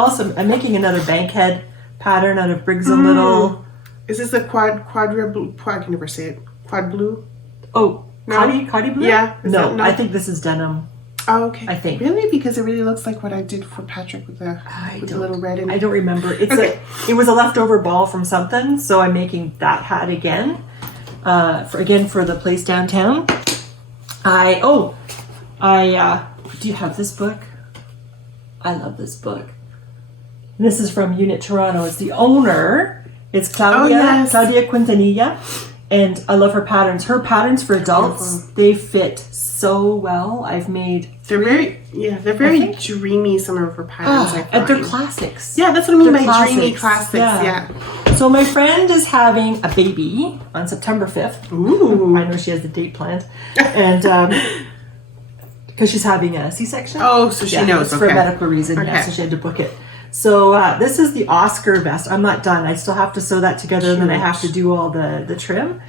making another bankhead pattern out of Briggs of Little. Is this a quadra I can never say it. Quad blue? Oh, No. Cotty blue? Yeah. Is No, that I think this is denim. Oh, okay. I think. Really? Because it really looks like what I did for Patrick with the little red in it. I don't remember. It's Okay. it was a leftover ball from something, so I'm making that hat again. For the place downtown. Do you have this book? I love this book. This is from Unit Toronto. It's the owner. It's Claudia Quintanilla, and I love her patterns. Her patterns for adults, they fit so well. I've made They're very dreamy, some of her patterns, I and they're find. classics. Yeah, that's what I mean They're by dreamy classics. classics. Yeah. So my friend is having a baby on September 5th. Ooh. I know she has the date planned. And because she's having a C-section. Oh, so she knows. It's for a Okay. medical reason. Okay. Yeah, so she had to book it. So this is the Oscar vest. I'm not done. I still have to sew that together and then I have to do all the trim.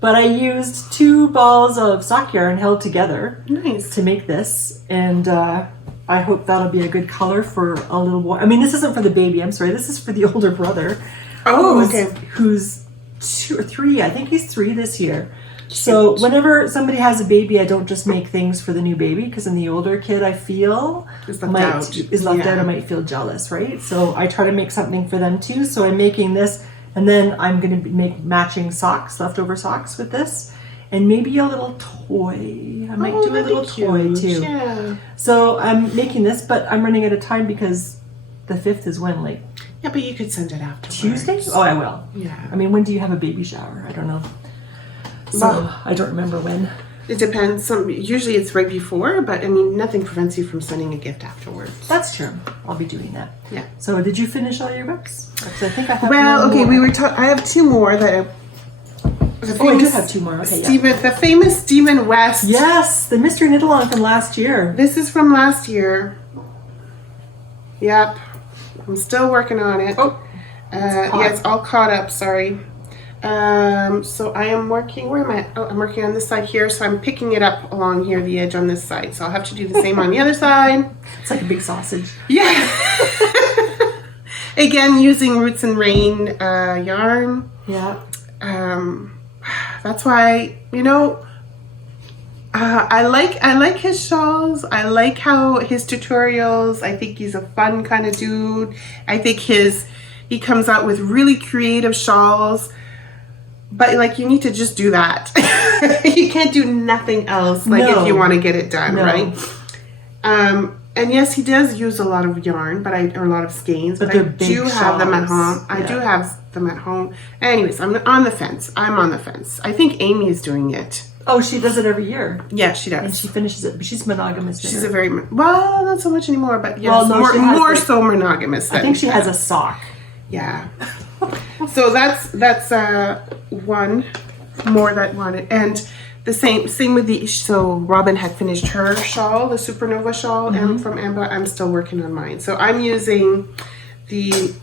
But I used 2 balls of sock yarn held together Nice. to make this. And I hope that'll be a good color for a little boy. I mean, this isn't for the baby. I'm sorry. This is for the older brother. Oh, okay. Who's 2 or 3. I think he's 3 this year. So whenever somebody has a baby, I don't just make things for the new baby, because then the older kid, I feel Is left out. is left Yeah. out. I might feel jealous, right? So I try to make something for them too. So I'm making this, and then I'm going to make matching socks, leftover socks with this, and maybe a little toy. I might do a that'd be little toy cute. too. Yeah. So I'm making this, but I'm running out of time because the 5th is when, like Yeah, but you could send it afterwards. Tuesday? Oh, I will. Yeah. I mean, when do you have a baby shower? I don't know. So Well, I don't remember when. it depends. Usually it's right before, but I mean, nothing prevents you from sending a gift afterwards. That's true. I'll be doing that. Yeah. So did you finish all your whips? Because I think I have Well, one okay, more. I have 2 more that I... Oh, I do have 2 more. Okay, yeah. The famous Stephen West. Yes, the mystery knit-along from last year. This is from last year. Yep. I'm still working on it. Oh, Yeah, it's all caught up, sorry. So I am working, where am I? Oh, I'm working on this side here, so I'm picking it up along here, the edge on this side. So I'll have to do the same on the other side. It's like a big sausage. Yeah. Again, using Roots and Rain yarn. Yeah. That's why, I like his shawls. I like how his tutorials. I think he's a fun kind of dude. I think he comes out with really creative shawls. But like, you need to just do that. You can't do nothing else. Like if you want to get it done, right? And yes, he does use a lot of yarn, or a lot of skeins. But I do have them at home. I do have them at home. Anyways, I'm on the fence. I think Amy is doing it. Oh, she does it every year. Yeah, she does. And she finishes it, but she's monogamous. She's a very, well, not so much anymore, but yes, more so monogamous. I think she has a sock. Yeah. So that's one more that wanted, and the same with the. So Robin had finished her shawl, the Supernova shawl, and from Amba, I'm still working on mine. So I'm using the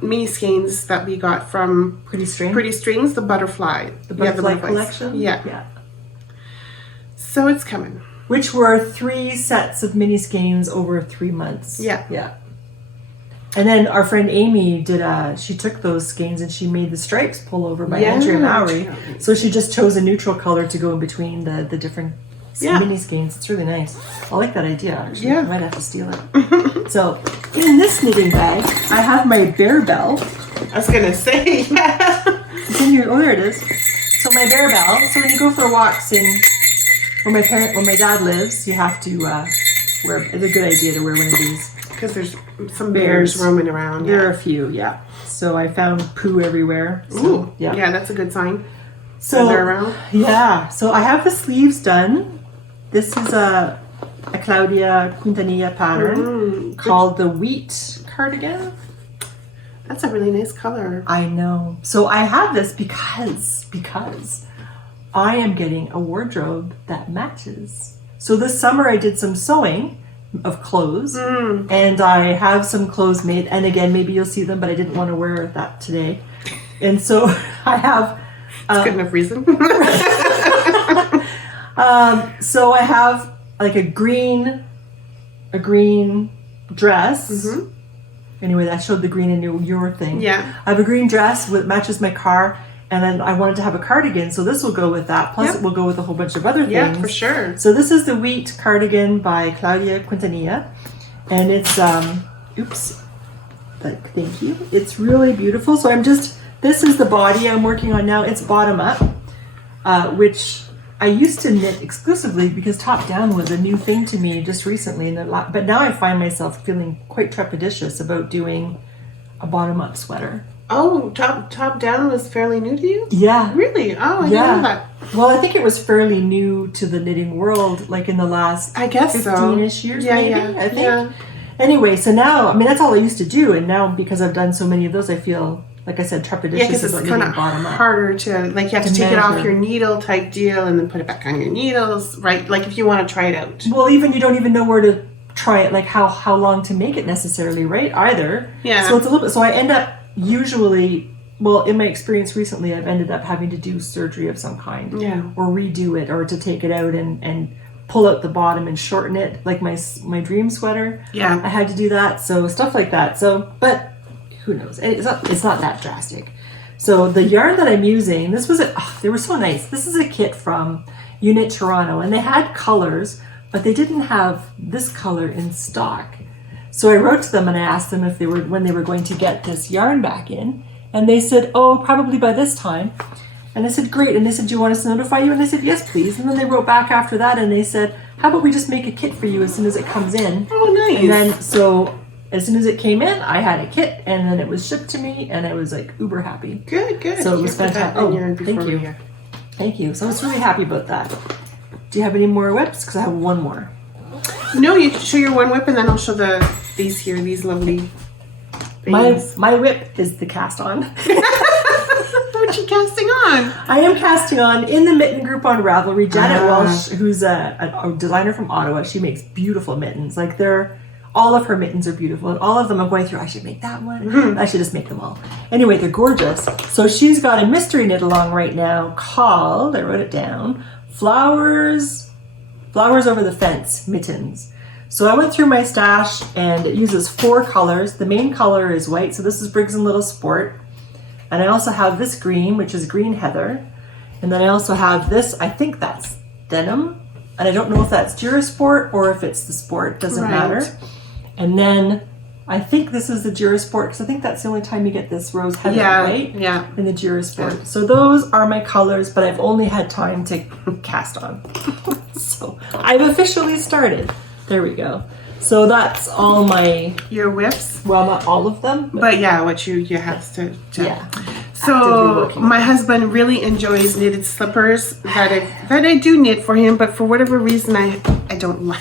mini skeins that we got from Pretty Strings, the butterfly collection. Yeah. So it's coming. Which were 3 sets of mini skeins over 3 months. Yeah. And then our friend Amy she took those skeins and she made the stripes pullover by Andrea Mowry. So she just chose a neutral color to go in between the different mini skeins. It's really nice. I like that idea, actually. Yeah. I might have to steal it. So in this knitting bag, I have my bear bell. I was going to say, It's in here. Oh, there it is. So my bear bell. So when you go for walks where my dad lives, you have to wear. It's a good idea to wear one of these. Because there's some bears roaming around. There are a few, yeah. So I found poo everywhere. So, ooh, yeah, that's a good sign. So they're around. Yeah, so I have the sleeves done. This is a Claudia Quintanilla pattern called the Wheat Cardigan. That's a really nice color. I know. So I have this because I am getting a wardrobe that matches. So this summer I did some sewing of clothes and I have some clothes made, and again, maybe you'll see them, but I didn't want to wear that today. And so I have that's good enough reason. So I have like a green dress. Anyway, that showed the green in your thing. Yeah. I have a green dress that matches my car, and then I wanted to have a cardigan, so this will go with that. Plus, it will go with a whole bunch of other things. Yeah, for sure. So this is the Wheat Cardigan by Claudia Quintanilla, and it's thank you. It's really beautiful. So this is the body I'm working on now. It's bottom up, which I used to knit exclusively because top down was a new thing to me just recently. But now I find myself feeling quite trepidatious about doing a bottom up sweater. Oh, top down was fairly new to you? Yeah. Really? Oh, I didn't know that. Well, I think it was fairly new to the knitting world, like in the last 15-ish years, maybe, I think. Yeah. Anyway, so now, I mean, that's all I used to do, and now because I've done so many of those, I feel, like I said, trepidatious about knitting bottom up. Harder to, like, you have to take it off your needle type deal and then put it back on your needles, right? Like, if you want to try it out. Well, even you don't even know where to try it, like how long to make it necessarily, right? Either. Yeah. So it's a little bit, so I end up usually, well, in my experience recently, I've ended up having to do surgery of some kind. Yeah. Or redo it, or to take it out and pull out the bottom and shorten it, like my dream sweater. Yeah. I had to do that, so stuff like that. So, but who knows? It's not that drastic. So the yarn that I'm using, they were so nice. This is a kit from Unit Toronto, and they had colors, but they didn't have this color in stock. So I wrote to them and I asked them when they were going to get this yarn back in, and they said, oh, probably by this time. And I said, great. And they said, do you want us to notify you? And I said, yes, please. And then they wrote back after that and they said, how about we just make a kit for you as soon as it comes in? Oh, nice. And then, so as soon as it came in, I had a kit, and then it was shipped to me, and I was like uber happy. Good. So it was fantastic. Oh, thank you. Thank you. So I was really happy about that. Do you have any more whips? Because I have one more. No, you show your one whip, and then I'll show these lovely things. My whip is the cast on. What you casting on? I am casting on in the mitten group on Ravelry. Janet Welsh, who's a designer from Ottawa, she makes beautiful mittens. Like All of her mittens are beautiful, and all of them I'm going through, I should make that one. I should just make them all. Anyway, they're gorgeous. So she's got a mystery knit along right now called, I wrote it down, Flowers Over the Fence Mittens. So I went through my stash, and it uses 4 colors. The main color is white, so this is Briggs & Little Sport. And I also have this green, which is green heather. And then I also have this, I think that's denim. And I don't know if that's Durasport or if it's the sport, doesn't matter. And then I think this is the Durasport, because I think that's the only time you get this rose heather, right? Yeah. In the Durasport. Yeah. So those are my colors, but I've only had time to cast on. So I've officially started. There we go. So that's all my... Your whips? Well, not all of them. But yeah, what you have to... Yeah. So my husband really enjoys knitted slippers that I do knit for him, but for whatever reason I don't like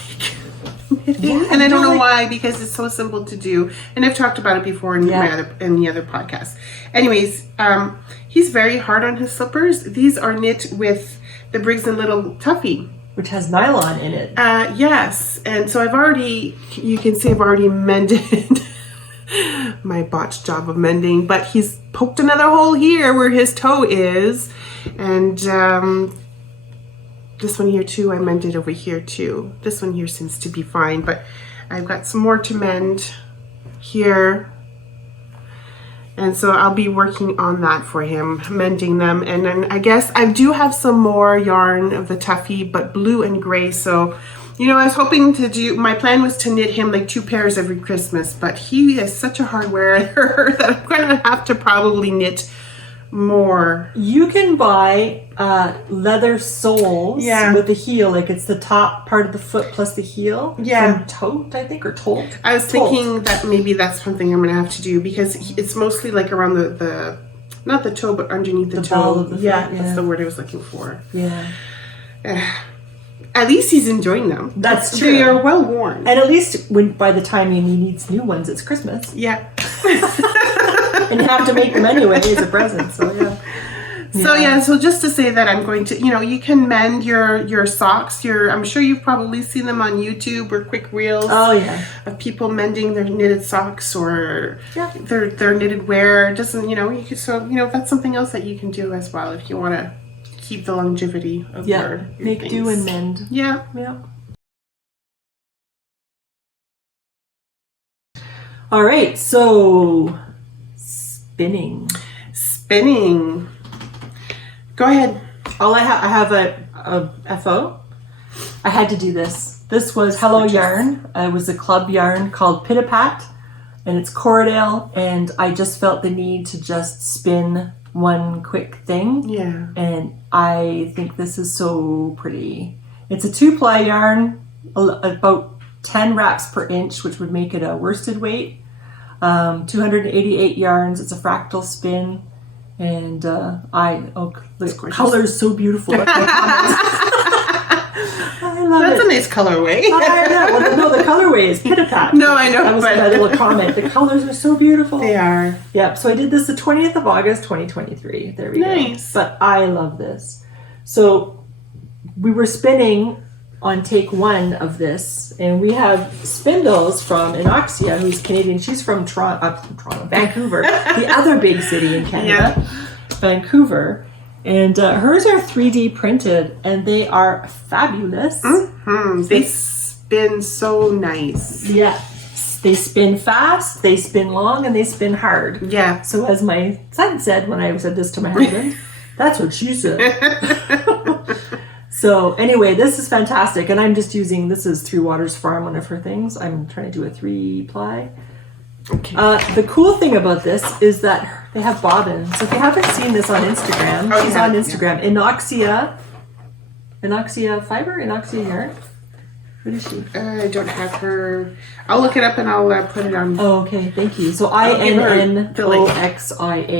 knitting. Yeah, and I don't know why, because it's so simple to do. And I've talked about it before in the other podcasts. Anyways, he's very hard on his slippers. These are knit with the Briggs & Little Tuffy. Which has nylon in it. Yes. And so you can see I've already mended my botched job of mending, but he's poked another hole here where his toe is. And this one here too, I mended over here too. This one here seems to be fine, but I've got some more to mend here. And so I'll be working on that for him, mending them. And then I guess I do have some more yarn of the Tuffy, but blue and gray. So, you know, I was hoping to do, my plan was to knit him like 2 pairs every Christmas, but he is such a hard wearer that I'm going to have to probably knit more. You can buy leather soles with the heel, like it's the top part of the foot plus the heel. Yeah. From Tote, I think, or Tolt. I was thinking that maybe that's something I'm going to have to do, because it's mostly like around the not the toe, but underneath the toe. Ball of the foot, that's the word I was looking for. Yeah. At least he's enjoying them. That's true. They are well worn. And at least by the time he needs new ones, it's Christmas. Yeah. And you have to make them anyway as a present, so yeah. So just to say that I'm going to, you can mend your socks. I'm sure you've probably seen them on YouTube or quick reels. Oh yeah. Of people mending their knitted socks or their knitted wear. Doesn't that's something else that you can do as well if you want to keep the longevity of your make things. do and mend. Yeah. All right, so spinning. Go ahead. I have a FO. I had to do this. This was Hello Yarn. It was a club yarn called Pitapat, and it's Corriedale, and I just felt the need to just spin one quick thing. Yeah. And I think this is so pretty. It's a 2-ply yarn, about 10 wraps per inch, which would make it a worsted weight. 288 yarns. It's a fractal spin, and the color is so beautiful. I love That's it. a nice colorway. I know. Well, no, the colorway is Pitapat. No, I know. That was my little comment. The colors are so beautiful. They are. Yep. So I did this the 20th of August, 2023. There we go. Nice. But I love this. So we were spinning on take 1 of this, and we have spindles from Inoxia, who's Canadian. She's from Vancouver, the other big city in Canada, Vancouver. And hers are 3D printed, and they are fabulous. Mm-hmm. They spin so nice. Yeah. They spin fast, they spin long, and they spin hard. Yeah. So as my son said when I said this to my husband, that's what she said. So anyway, this is fantastic, and I'm just using, this is Three Waters Farm, one of her things. I'm trying to do a 3-ply. Okay. The cool thing about this is that they have bobbins. So if you haven't seen this on Instagram, she's on Instagram. Yeah. Inoxia Fiber? Inoxia Yarn? What is she? I don't have her. I'll look it up and I'll put it on. Oh, okay. Thank you. So INNOXIA.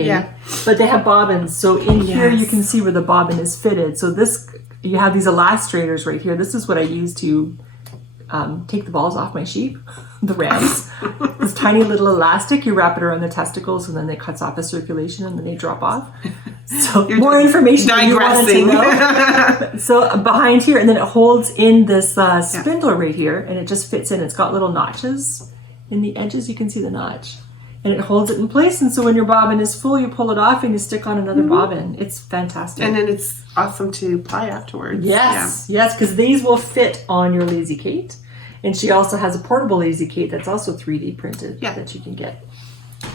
Yeah. But they have bobbins. So in here you can see where the bobbin is fitted. So this, you have these elastrators right here. This is what I use to take the balls off my sheep, the rams. This tiny little elastic, you wrap it around the testicles, and then it cuts off the circulation, and then they drop off. So more information than you wanted to know. So behind here, and then it holds in this spindle right here, and it just fits in. It's got little notches in the edges. You can see the notch. And it holds it in place, and so when your bobbin is full, you pull it off and you stick on another bobbin. It's fantastic. And then it's awesome to ply afterwards. Yes, yes, because these will fit on your Lazy Kate. And she also has a portable Lazy Kate that's also 3D printed that you can get.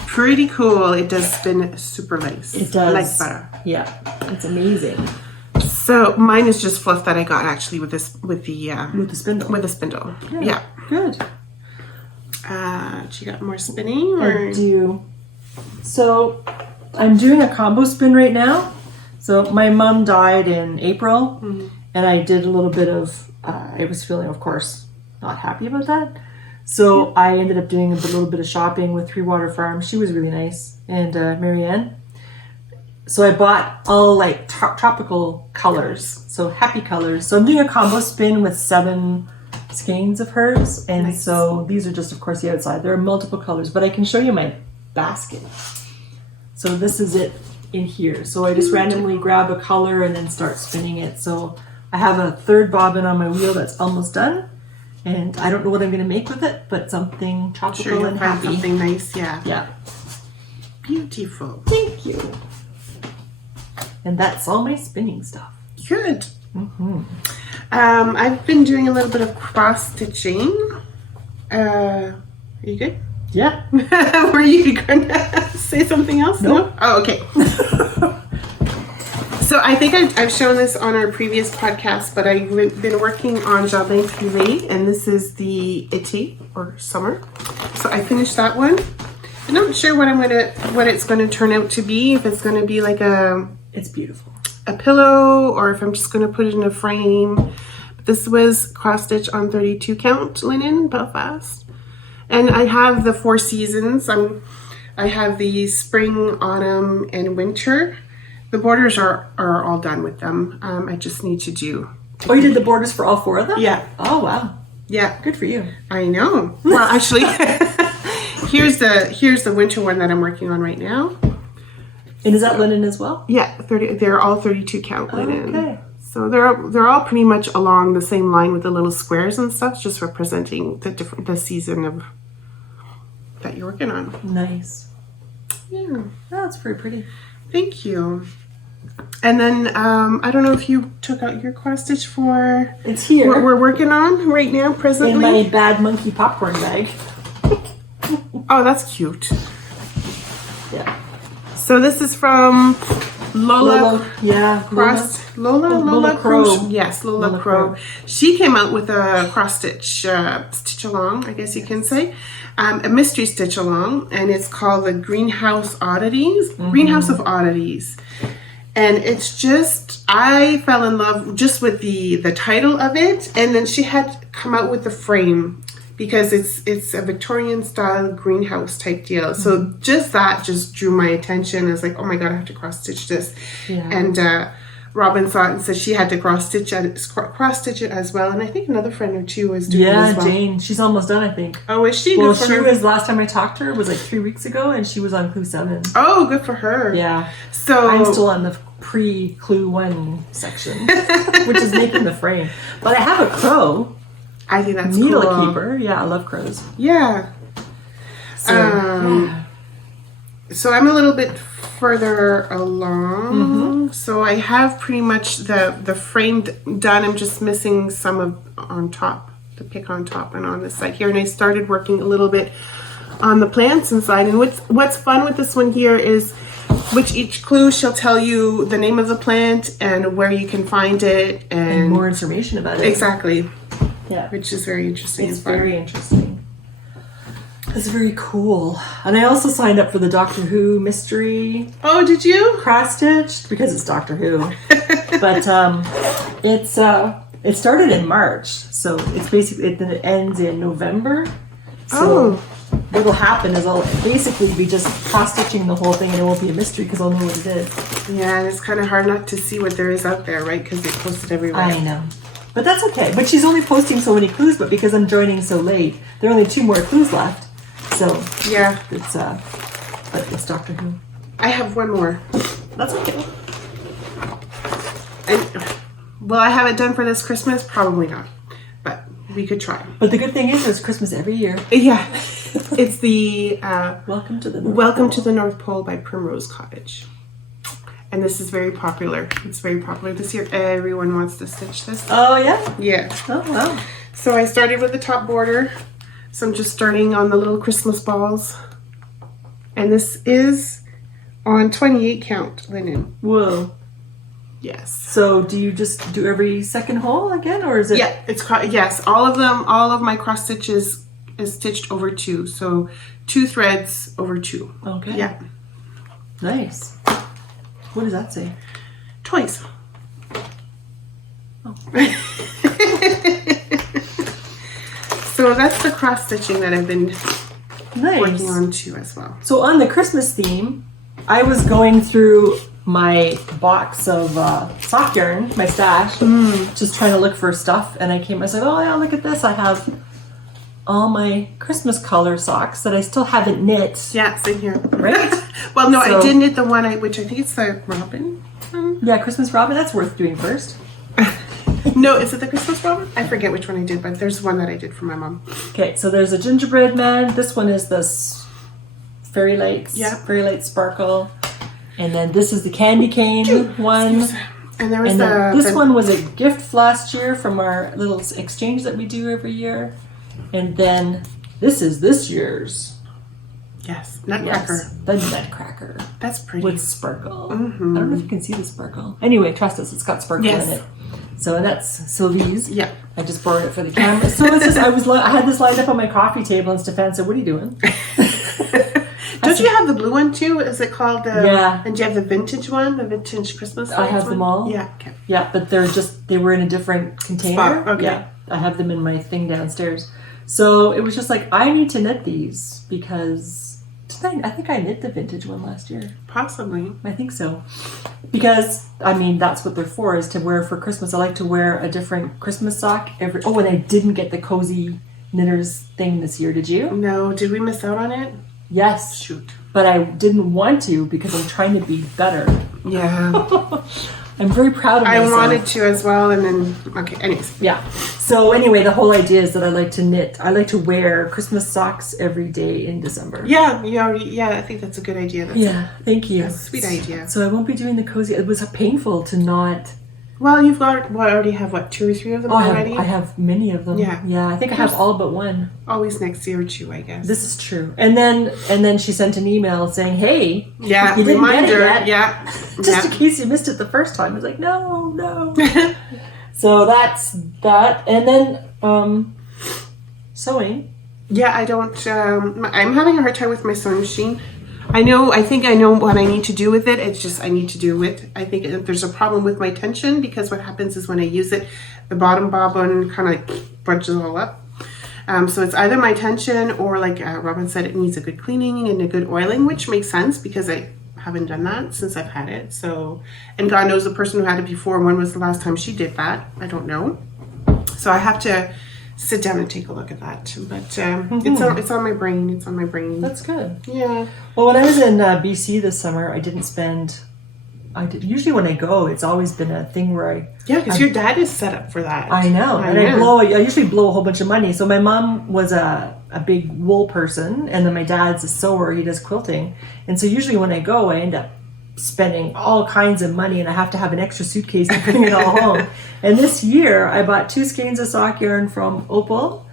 Pretty cool. It does spin super nice. It does. Like butter. Yeah, it's amazing. So mine is just fluff that I got actually with the spindle. With the spindle. Yeah. Good. Do you got more spinning? Or? I do. So I'm doing a combo spin right now. So my mom died in April, and I did a little bit of, I was feeling, of course, not happy about that. So I ended up doing a little bit of shopping with Three Water Farm. She was really nice. And Marianne. So I bought all like tropical colors. So happy colors. So I'm doing a combo spin with 7 skeins of hers, and so these are just, of course, the outside. There are multiple colors, but I can show you my basket. So this is it in here. So I just randomly grab a color and then start spinning it. So I have a 3rd bobbin on my wheel that's almost done, and I don't know what I'm going to make with it, but something tropical and happy. Something nice, yeah. Yeah. Beautiful. Thank you. And that's all my spinning stuff. Good. I've been doing a little bit of cross stitching. Are you good? Yeah. Were you going to say something else? Nope. No? Oh, okay. So I think I've shown this on our previous podcast, but I've been working on Jardin Privé, and this is the été or summer. So I finished that one. I'm not sure what it's gonna turn out to be. If it's gonna be like it's beautiful. A pillow, or if I'm just going to put it in a frame. This was cross stitch on 32 count linen, Belfast. And I have the 4 seasons. I have the spring, autumn, and winter. The borders are all done with them. I just need to do. Oh, you did the borders for all 4 of them? Yeah. Oh, wow. Yeah. Good for you. I know. Well, actually, here's the winter one that I'm working on right now. And is that linen as well? Yeah, they're all 32 count linen. Okay. So they're all pretty much along the same line with the little squares and stuff, just representing the season of that you're working on. Nice. Yeah. That's very pretty. Thank you. And then I don't know if you took out your cross stitch for it's here. What we're working on right now, presently. In my Bad Monkey popcorn bag. Oh, that's cute. Yeah. So this is from Lola. Lolacrowstitches. Yes, Lolacrow. She came out with a cross stitch stitch along, I guess you can say, a mystery stitch along, and it's called the Greenhouse Oddities. Greenhouse of Oddities. And it's just, I fell in love just with the title of it, and then she had come out with the frame, because it's a Victorian style greenhouse type deal. So just that just drew my attention. I was like, oh my God, I have to cross stitch this. Yeah. And Robin saw it and said she had to cross stitch it as well. And I think another friend or two was doing it as well. Jane. She's almost done, I think. Oh, is she? Well, good for she her. was, last time I talked to her was like 3 weeks ago, and she was on Clue 7. Oh, good for her. Yeah. So I'm still on the pre-Clue 1 section, which is making the frame. But I have a crow. I think that's Needle cool. keeper. Yeah, I love crows. Yeah. So I'm a little bit further along. So I have pretty much the frame done. I'm just missing some of on top, the pick on top and on the side here. And I started working a little bit on the plants inside. And what's fun with this one here is which each clue she'll tell you the name of the plant and where you can find it and more information about it. Exactly. Yeah. Which is very interesting. It's very interesting. It's very cool. And I also signed up for the Doctor Who mystery. Oh, did you? Cross stitch because it's Doctor Who. But it started in March, so it's basically it ends in November. So what will happen is I'll basically be just cross stitching the whole thing, and it won't be a mystery because I'll know what it is. Yeah, and it's kind of hard not to see what there is out there, right? Because they post it everywhere. I know. But that's okay. But she's only posting so many clues, but because I'm joining so late, there are only 2 more clues left. So Yeah. it's but it's Doctor Who. I have one more. That's okay. Will I have it done for this Christmas? Probably not. But we could try. But the good thing is there's Christmas every year. Yeah. It's the Welcome to the North Pole by Primrose Cottage. And this is very popular. It's very popular this year. Everyone wants to stitch this. Oh yeah? Yeah. Oh wow. So I started with the top border. So I'm just starting on the little Christmas balls. And this is on 28 count linen. Whoa. Yes. So do you just do every second hole again, or is it? Yeah, yes, all of them, all of my cross stitches is stitched over 2. So 2 threads over 2. Okay. Yeah. Nice. What does that say? Toys. Oh. So that's the cross stitching that I've been Nice. working on too as well. So on the Christmas theme, I was going through my box of sock yarn, my stash, just trying to look for stuff, and I was like, oh yeah, look at this. I have all my Christmas color socks that I still haven't knit. Yeah, same here. Right? Well, no, So- I did knit the one which I think it's the robin. Yeah, Christmas robin, that's worth doing first. No, is it the Christmas robin? I forget which one I did, but there's one that I did for my mom. Okay, so there's a gingerbread man. This one is this Fairy Lights, Yeah. Fairy Light Sparkle. And then this is the candy cane one. And there was And then this the one was a gift last year from our little exchange that we do every year. And then this is this year's. Yes, nutcracker. Yes, the Nutcracker That's pretty. with sparkle. I don't know if you can see the sparkle. Anyway, trust us, it's got sparkle Yes. in it. So that's Sylvie's. Yeah. I just borrowed it for the camera. So it's just, I had this lined up on my coffee table, and Stefan said, "What are you doing?" Don't you have the blue one too? Is it called the? Yeah. And do you have the vintage one, the vintage Christmas? I have one? them all. Yeah. Okay. Yeah, but they were in a different container. Spot, okay. Yeah, I have them in my thing downstairs. So it was just like, I need to knit these because I think I knit the vintage one last year. Possibly. I think so. Because, I mean, that's what they're for, is to wear for Christmas. I like to wear a different Christmas sock every... Oh, and I didn't get the Cozy Knitters thing this year, did you? No, did we miss out on it? Yes. Shoot. But I didn't want to because I'm trying to be better. Yeah. I'm very proud of I myself. wanted to as well, and then okay. Anyways. Yeah. So anyway, the whole idea is that I like to knit. I like to wear Christmas socks every day in December. Yeah, you already. Yeah, I think that's a good idea. That's Thank you. a sweet idea. So I won't be doing the cozy. It was painful to not. Well, you've got. Well, I already have what 2 or 3 of them already. I have many of them. Yeah. Yeah. I think I have all but one. Always next year too, I guess. This is true. And then she sent an email saying, "Hey, yeah, you didn't reminder. get it yet. Yeah, Just in case you missed it the first time." I was like, no. So that's that. And then sewing. Yeah, I don't. I'm having a hard time with my sewing machine. I think I know what I need to do with it. It's just I need to do it. I think there's a problem with my tension because what happens is when I use it, the bottom bobbin kind of bunches all up. So it's either my tension or, like Robin said, it needs a good cleaning and a good oiling, which makes sense because I haven't done that since I've had it. So, and God knows the person who had it before, when was the last time she did that? I don't know. So I have to sit down and take a look at that. But it's on my brain. It's on my brain. That's good. Yeah. Well, when I was in BC this summer, I didn't spend. Usually when I go, it's always been a thing where Yeah, because your dad is set up for that. I know, and I usually blow a whole bunch of money. So my mom was a big wool person, and then my dad's a sewer. He does quilting, and so usually when I go, I end up spending all kinds of money, and I have to have an extra suitcase to bring it all home. And this year, I bought 2 skeins of sock yarn from Opal,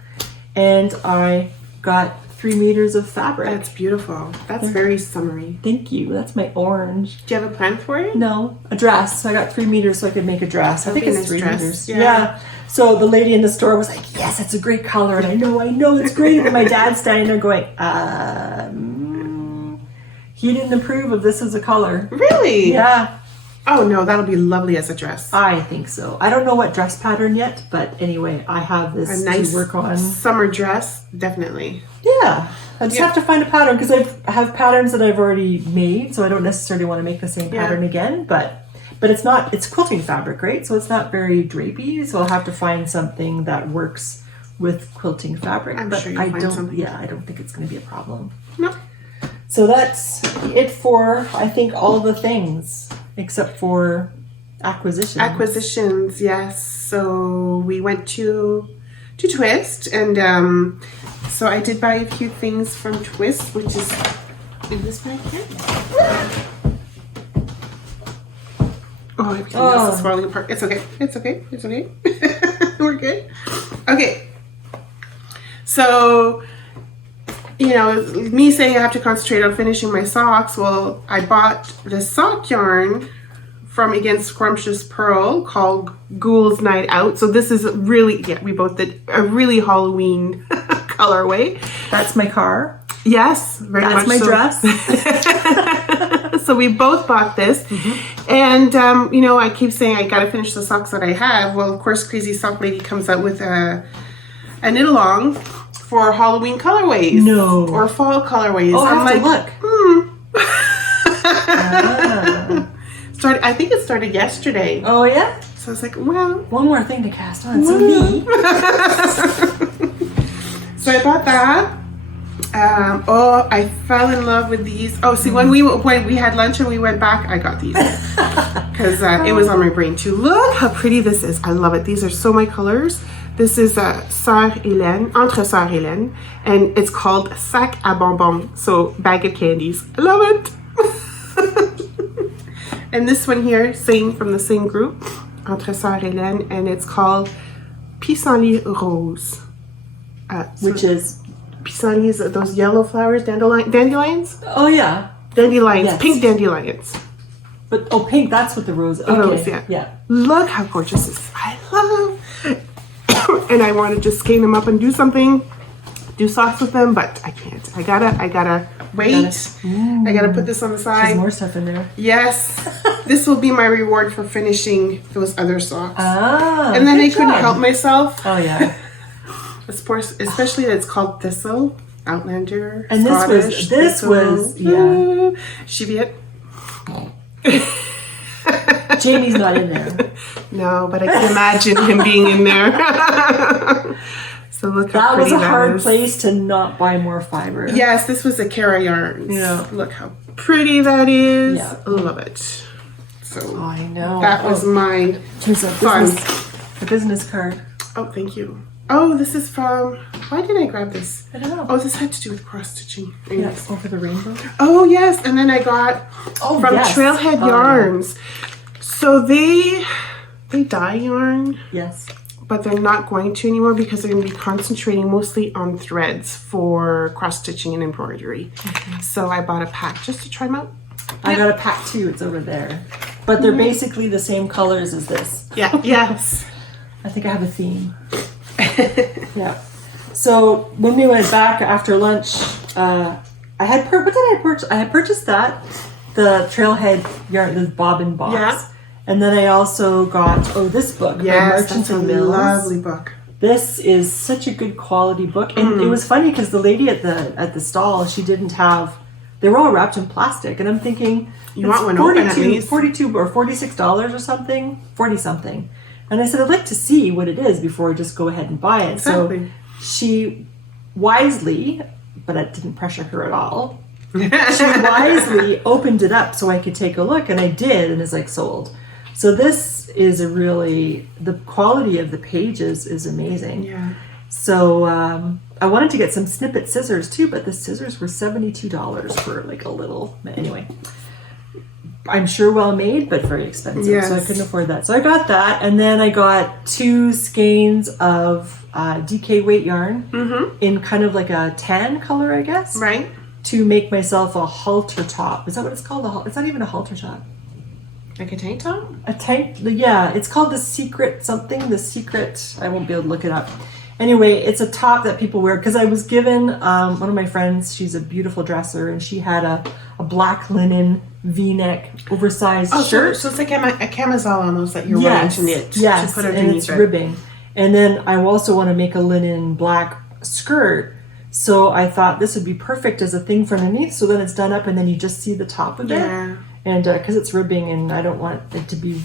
and I got 3 meters of fabric. That's beautiful. That's very summery. Thank you. That's my orange. Do you have a plan for it? No, a dress. So I got 3 meters so I could make a dress. I think That'd it's be a 3 nice dress. meters. Yeah. So the lady in the store was like, "Yes, it's a great color," and I know, it's great. And my dad's standing there going, he didn't approve of this as a color. Really? Yeah, Oh no, that'll be lovely as a dress. I think so. I don't know what dress pattern yet, but anyway, I have this A nice to work on. summer dress, definitely. Yeah, I just have to find a pattern because I have patterns that I've already made, so I don't necessarily want to make the same pattern again. But but it's quilting fabric, right? So it's not very drapey. So I'll have to find something that works with quilting fabric. I'm but sure you'll find something. Yeah, I don't think it's going to be a problem. No. So that's it for, I think, all the things except for acquisitions. Acquisitions, yes. So we went to Twist, and so I did buy a few things from Twist, which is in this bag here. Oh, everything else is falling apart. It's okay. It's okay. It's okay. We're good. Okay. So, me saying I have to concentrate on finishing my socks. Well, I bought this sock yarn from Against Scrumptious Pearl called Ghoul's Night Out. So this is really, we both did a really Halloween colorway. That's my car. Yes, very That's much my so. dress. So we both bought this. And, I keep saying I got to finish the socks that I have. Well, of course, Crazy Sock Lady comes out with a knit-along for Halloween colorways. No. Or fall colorways. Oh, I have to look. I think it started yesterday. Oh, yeah? So I was like, well. One more thing to cast on. So me. So I bought that. I fell in love with these. Oh, see, when we had lunch and we went back, I got these. Because it was on my brain too. Look how pretty this is. I love it. These are so my colors. This is Sœur Hélène, Entre Sœur Hélène. And it's called Sac à Bonbons. So, bag of candies. I love it. And this one here, same from the same group, Entre Sœur Hélène, and it's called Pissenlit Rose. Which is? Pissenlits, those yellow flowers, dandelions? Oh, yeah. Dandelions, Yes. pink dandelions. But, pink, that's what the rose is. Okay. Rose, yeah. Look how gorgeous this is. I love. And I want to just skein them up and do socks with them, but I can't. I gotta wait. I gotta put this on the side. There's more stuff in there. Yes. This will be my reward for finishing those other socks. And then I couldn't help myself. Oh, yeah. Especially that it's called Thistle, Outlander, and Scottish, this was Cheviot. Jamie's not in there. No, but I can imagine him being in there. So look how that pretty was a hard is. place to not buy more fiber. Yes, this was a Cara Yarns. Yeah. Look how pretty that is. Yeah. Love it. So I know. that was my fun. A business card. Oh, thank you. Oh, this is from. Why did I grab this? I don't know. Oh, this had to do with cross stitching. Yes, over the rainbow. Oh yes, and then I got from Trailhead Yarns. So they dye yarn. Yes. But they're not going to anymore because they're going to be concentrating mostly on threads for cross stitching and embroidery. So I bought a pack just to try them out. I got a pack too. It's over there, but they're basically the same colors as this. Yeah. Yes. I think I have a theme. Yeah. So when we went back after lunch, what did I purchase? I had purchased that, the Trailhead yarn, the bobbin box. Yeah. And then I also got this book. Yes, Merchants that's a of Mills. lovely book. This is such a good quality book, and it was funny because the lady at the stall, she didn't have. They were all wrapped in plastic, and I'm thinking, you want one open at least? $42 or $46 or something, 40 something. And I said, I'd like to see what it is before I just go ahead and buy it. Exactly. So she wisely, but I didn't pressure her at all. She wisely opened it up so I could take a look, and I did, and it's like sold. So this is the quality of the pages is amazing. Yeah. So I wanted to get some snippet scissors too, but the scissors were $72 for like a little, anyway. I'm sure well made, but very expensive. Yes. So I couldn't afford that. So I got that, and then I got 2 skeins of DK weight yarn in kind of like a tan color, I guess. Right. To make myself a halter top. Is that what it's called? It's not even a halter top. Like a tank top? It's called the secret something. I won't be able to look it up. Anyway, it's a top that people wear because I was given one of my friends. She's a beautiful dresser, and she had a black linen V-neck oversized shirt. So it's like a camisole almost that you're wearing to knit. Yes, to put and underneath it's it. ribbing. And then I also want to make a linen black skirt. So I thought this would be perfect as a thing for underneath. So then it's done up, and then you just see the top of it. Yeah. and because it's ribbing, and I don't want it to be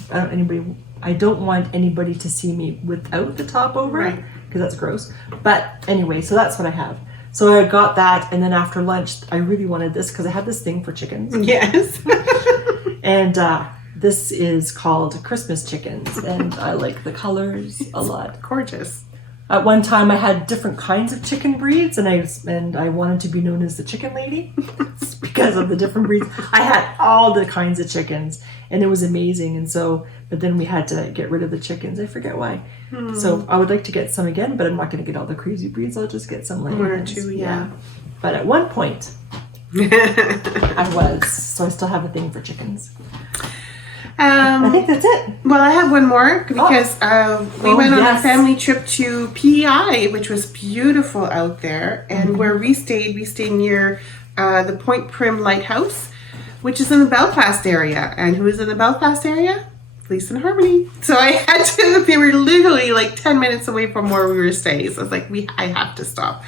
I don't want anybody to see me without the top over, Right. because that's gross. But anyway, so that's what I have. So I got that, and then after lunch, I really wanted this because I have this thing for chickens. Yes. And this is called Christmas chickens, and I like the colors a lot. Gorgeous. At one time, I had different kinds of chicken breeds, and I wanted to be known as the chicken lady because of the different breeds. I had all the kinds of chickens, and it was amazing. And so, but then we had to get rid of the chickens. I forget why. So I would like to get some again, but I'm not going to get all the crazy breeds. I'll just get some like One or two, yeah. But at one point, I was. So I still have a thing for chickens. I think that's it. Well, I have one more because we went on a family trip to PEI, which was beautiful out there. And where we stayed near the Point Prim Lighthouse, which is in the Belfast area. And who is in the Belfast area? Police and Harmony. So I had to, they were literally like 10 minutes away from where we were staying. So I was like, I have to stop.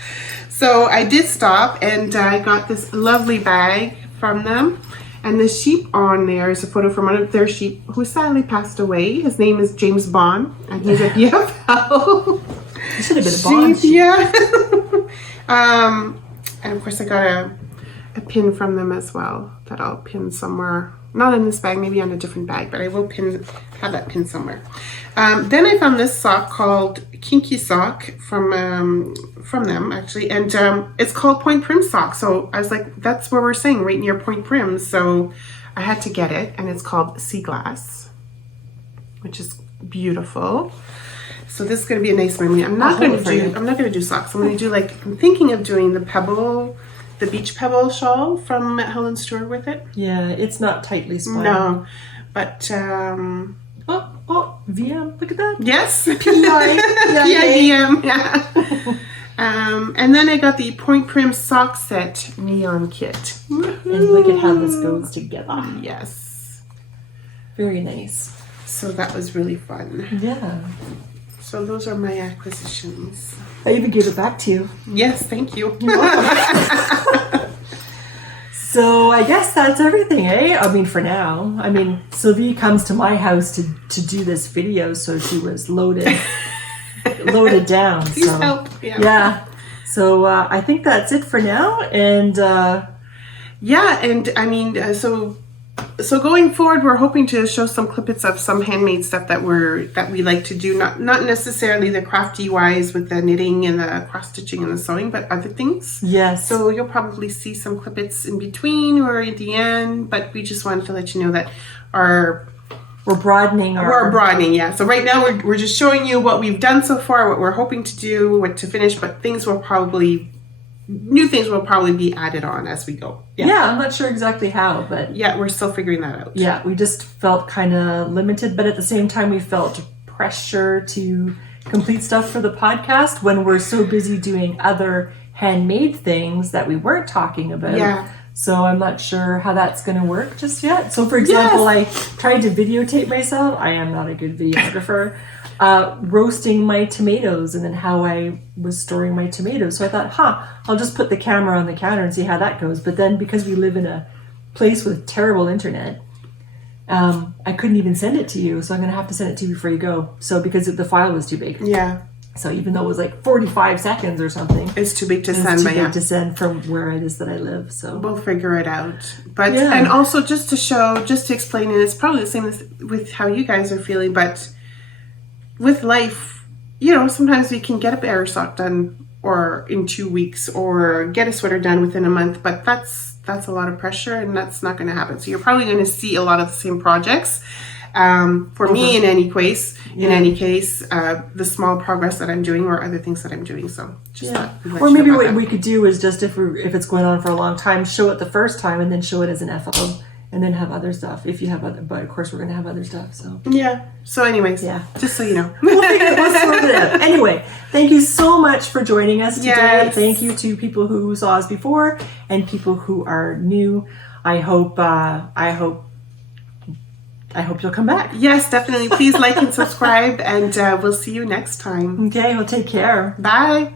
So I did stop, and I got this lovely bag from them. And the sheep on there is a photo from one of their sheep who sadly passed away. His name is James Bond, and he's a BFL. You should have been a Bond sheep. Yeah. And of course I got a pin from them as well that I'll pin somewhere. Not in this bag, maybe on a different bag, but I will have that pin somewhere. Then I found this sock called Kinky Sock from them actually, and it's called Point Prim sock. So I was like, that's where we're staying, right near Point Prim. So I had to get it, and it's called Sea Glass, which is beautiful. So this is going to be a nice memory. I'm not going to do socks. I'm going to do I'm thinking of doing the beach pebble shawl from Helen Stewart with it. Yeah, it's not tightly spun. No, but VM, look at that. yes, PIVM. yeah. And then I got the Point Prim sock set neon kit. And look at how this goes together. Yes, very nice. so that was really fun. Yeah. So those are my acquisitions. I even gave it back to you. Yes, thank you. So I guess that's everything, eh? I mean, for now. I mean, Sylvie comes to my house to do this video, so she was loaded down. Please so help. yeah. So I think that's it for now, and Yeah, and I mean, so going forward, we're hoping to show some clippets of some handmade stuff that we like to do. Not necessarily the crafty wise with the knitting and the cross stitching and the sewing, but other things. yes. So you'll probably see some clippets in between or at the end. But we just wanted to let you know that we're broadening. we're broadening. Yeah. So right now we're just showing you what we've done so far, what we're hoping to do, what to finish. But new things will probably be added on as we go. Yeah, I'm not sure exactly how, but Yeah, we're still figuring that out. yeah, we just felt kind of limited, but at the same time, we felt pressure to complete stuff for the podcast when we're so busy doing other handmade things that we weren't talking about. Yeah. So I'm not sure how that's going to work just yet. So for example, I tried to videotape myself. I am not a good videographer. Roasting my tomatoes, and then how I was storing my tomatoes. So I thought, I'll just put the camera on the counter and see how that goes. But then because we live in a place with terrible internet, I couldn't even send it to you. So I'm going to have to send it to you before you go. So because the file was too big. Yeah. So even though it was like 45 seconds or something, It's too big to it's send, too but big yeah. to send from where it is that I live. So We'll figure it out. But Yeah. and also just to explain, and it's probably the same as with how you guys are feeling, but with life, sometimes we can get a bear sock done or in 2 weeks or get a sweater done within a month, but that's a lot of pressure, and that's not going to happen. So you're probably going to see a lot of the same projects. For me, in any case, the small progress that I'm doing or other things that I'm doing. So just thought we'd let or you know maybe about what that. we could do is just if it's going on for a long time, show it the first time and then show it as an FO and then have other stuff if you have other. But of course, we're going to have other stuff. So Yeah. So anyways, Yeah. just so you know. we'll sort it out. Anyway, thank you so much for joining us today. Yes. Thank you to people who saw us before and people who are new. I hope you'll come back. Yes, definitely. Please like and subscribe, and we'll see you next time. Okay, well, take care. Bye.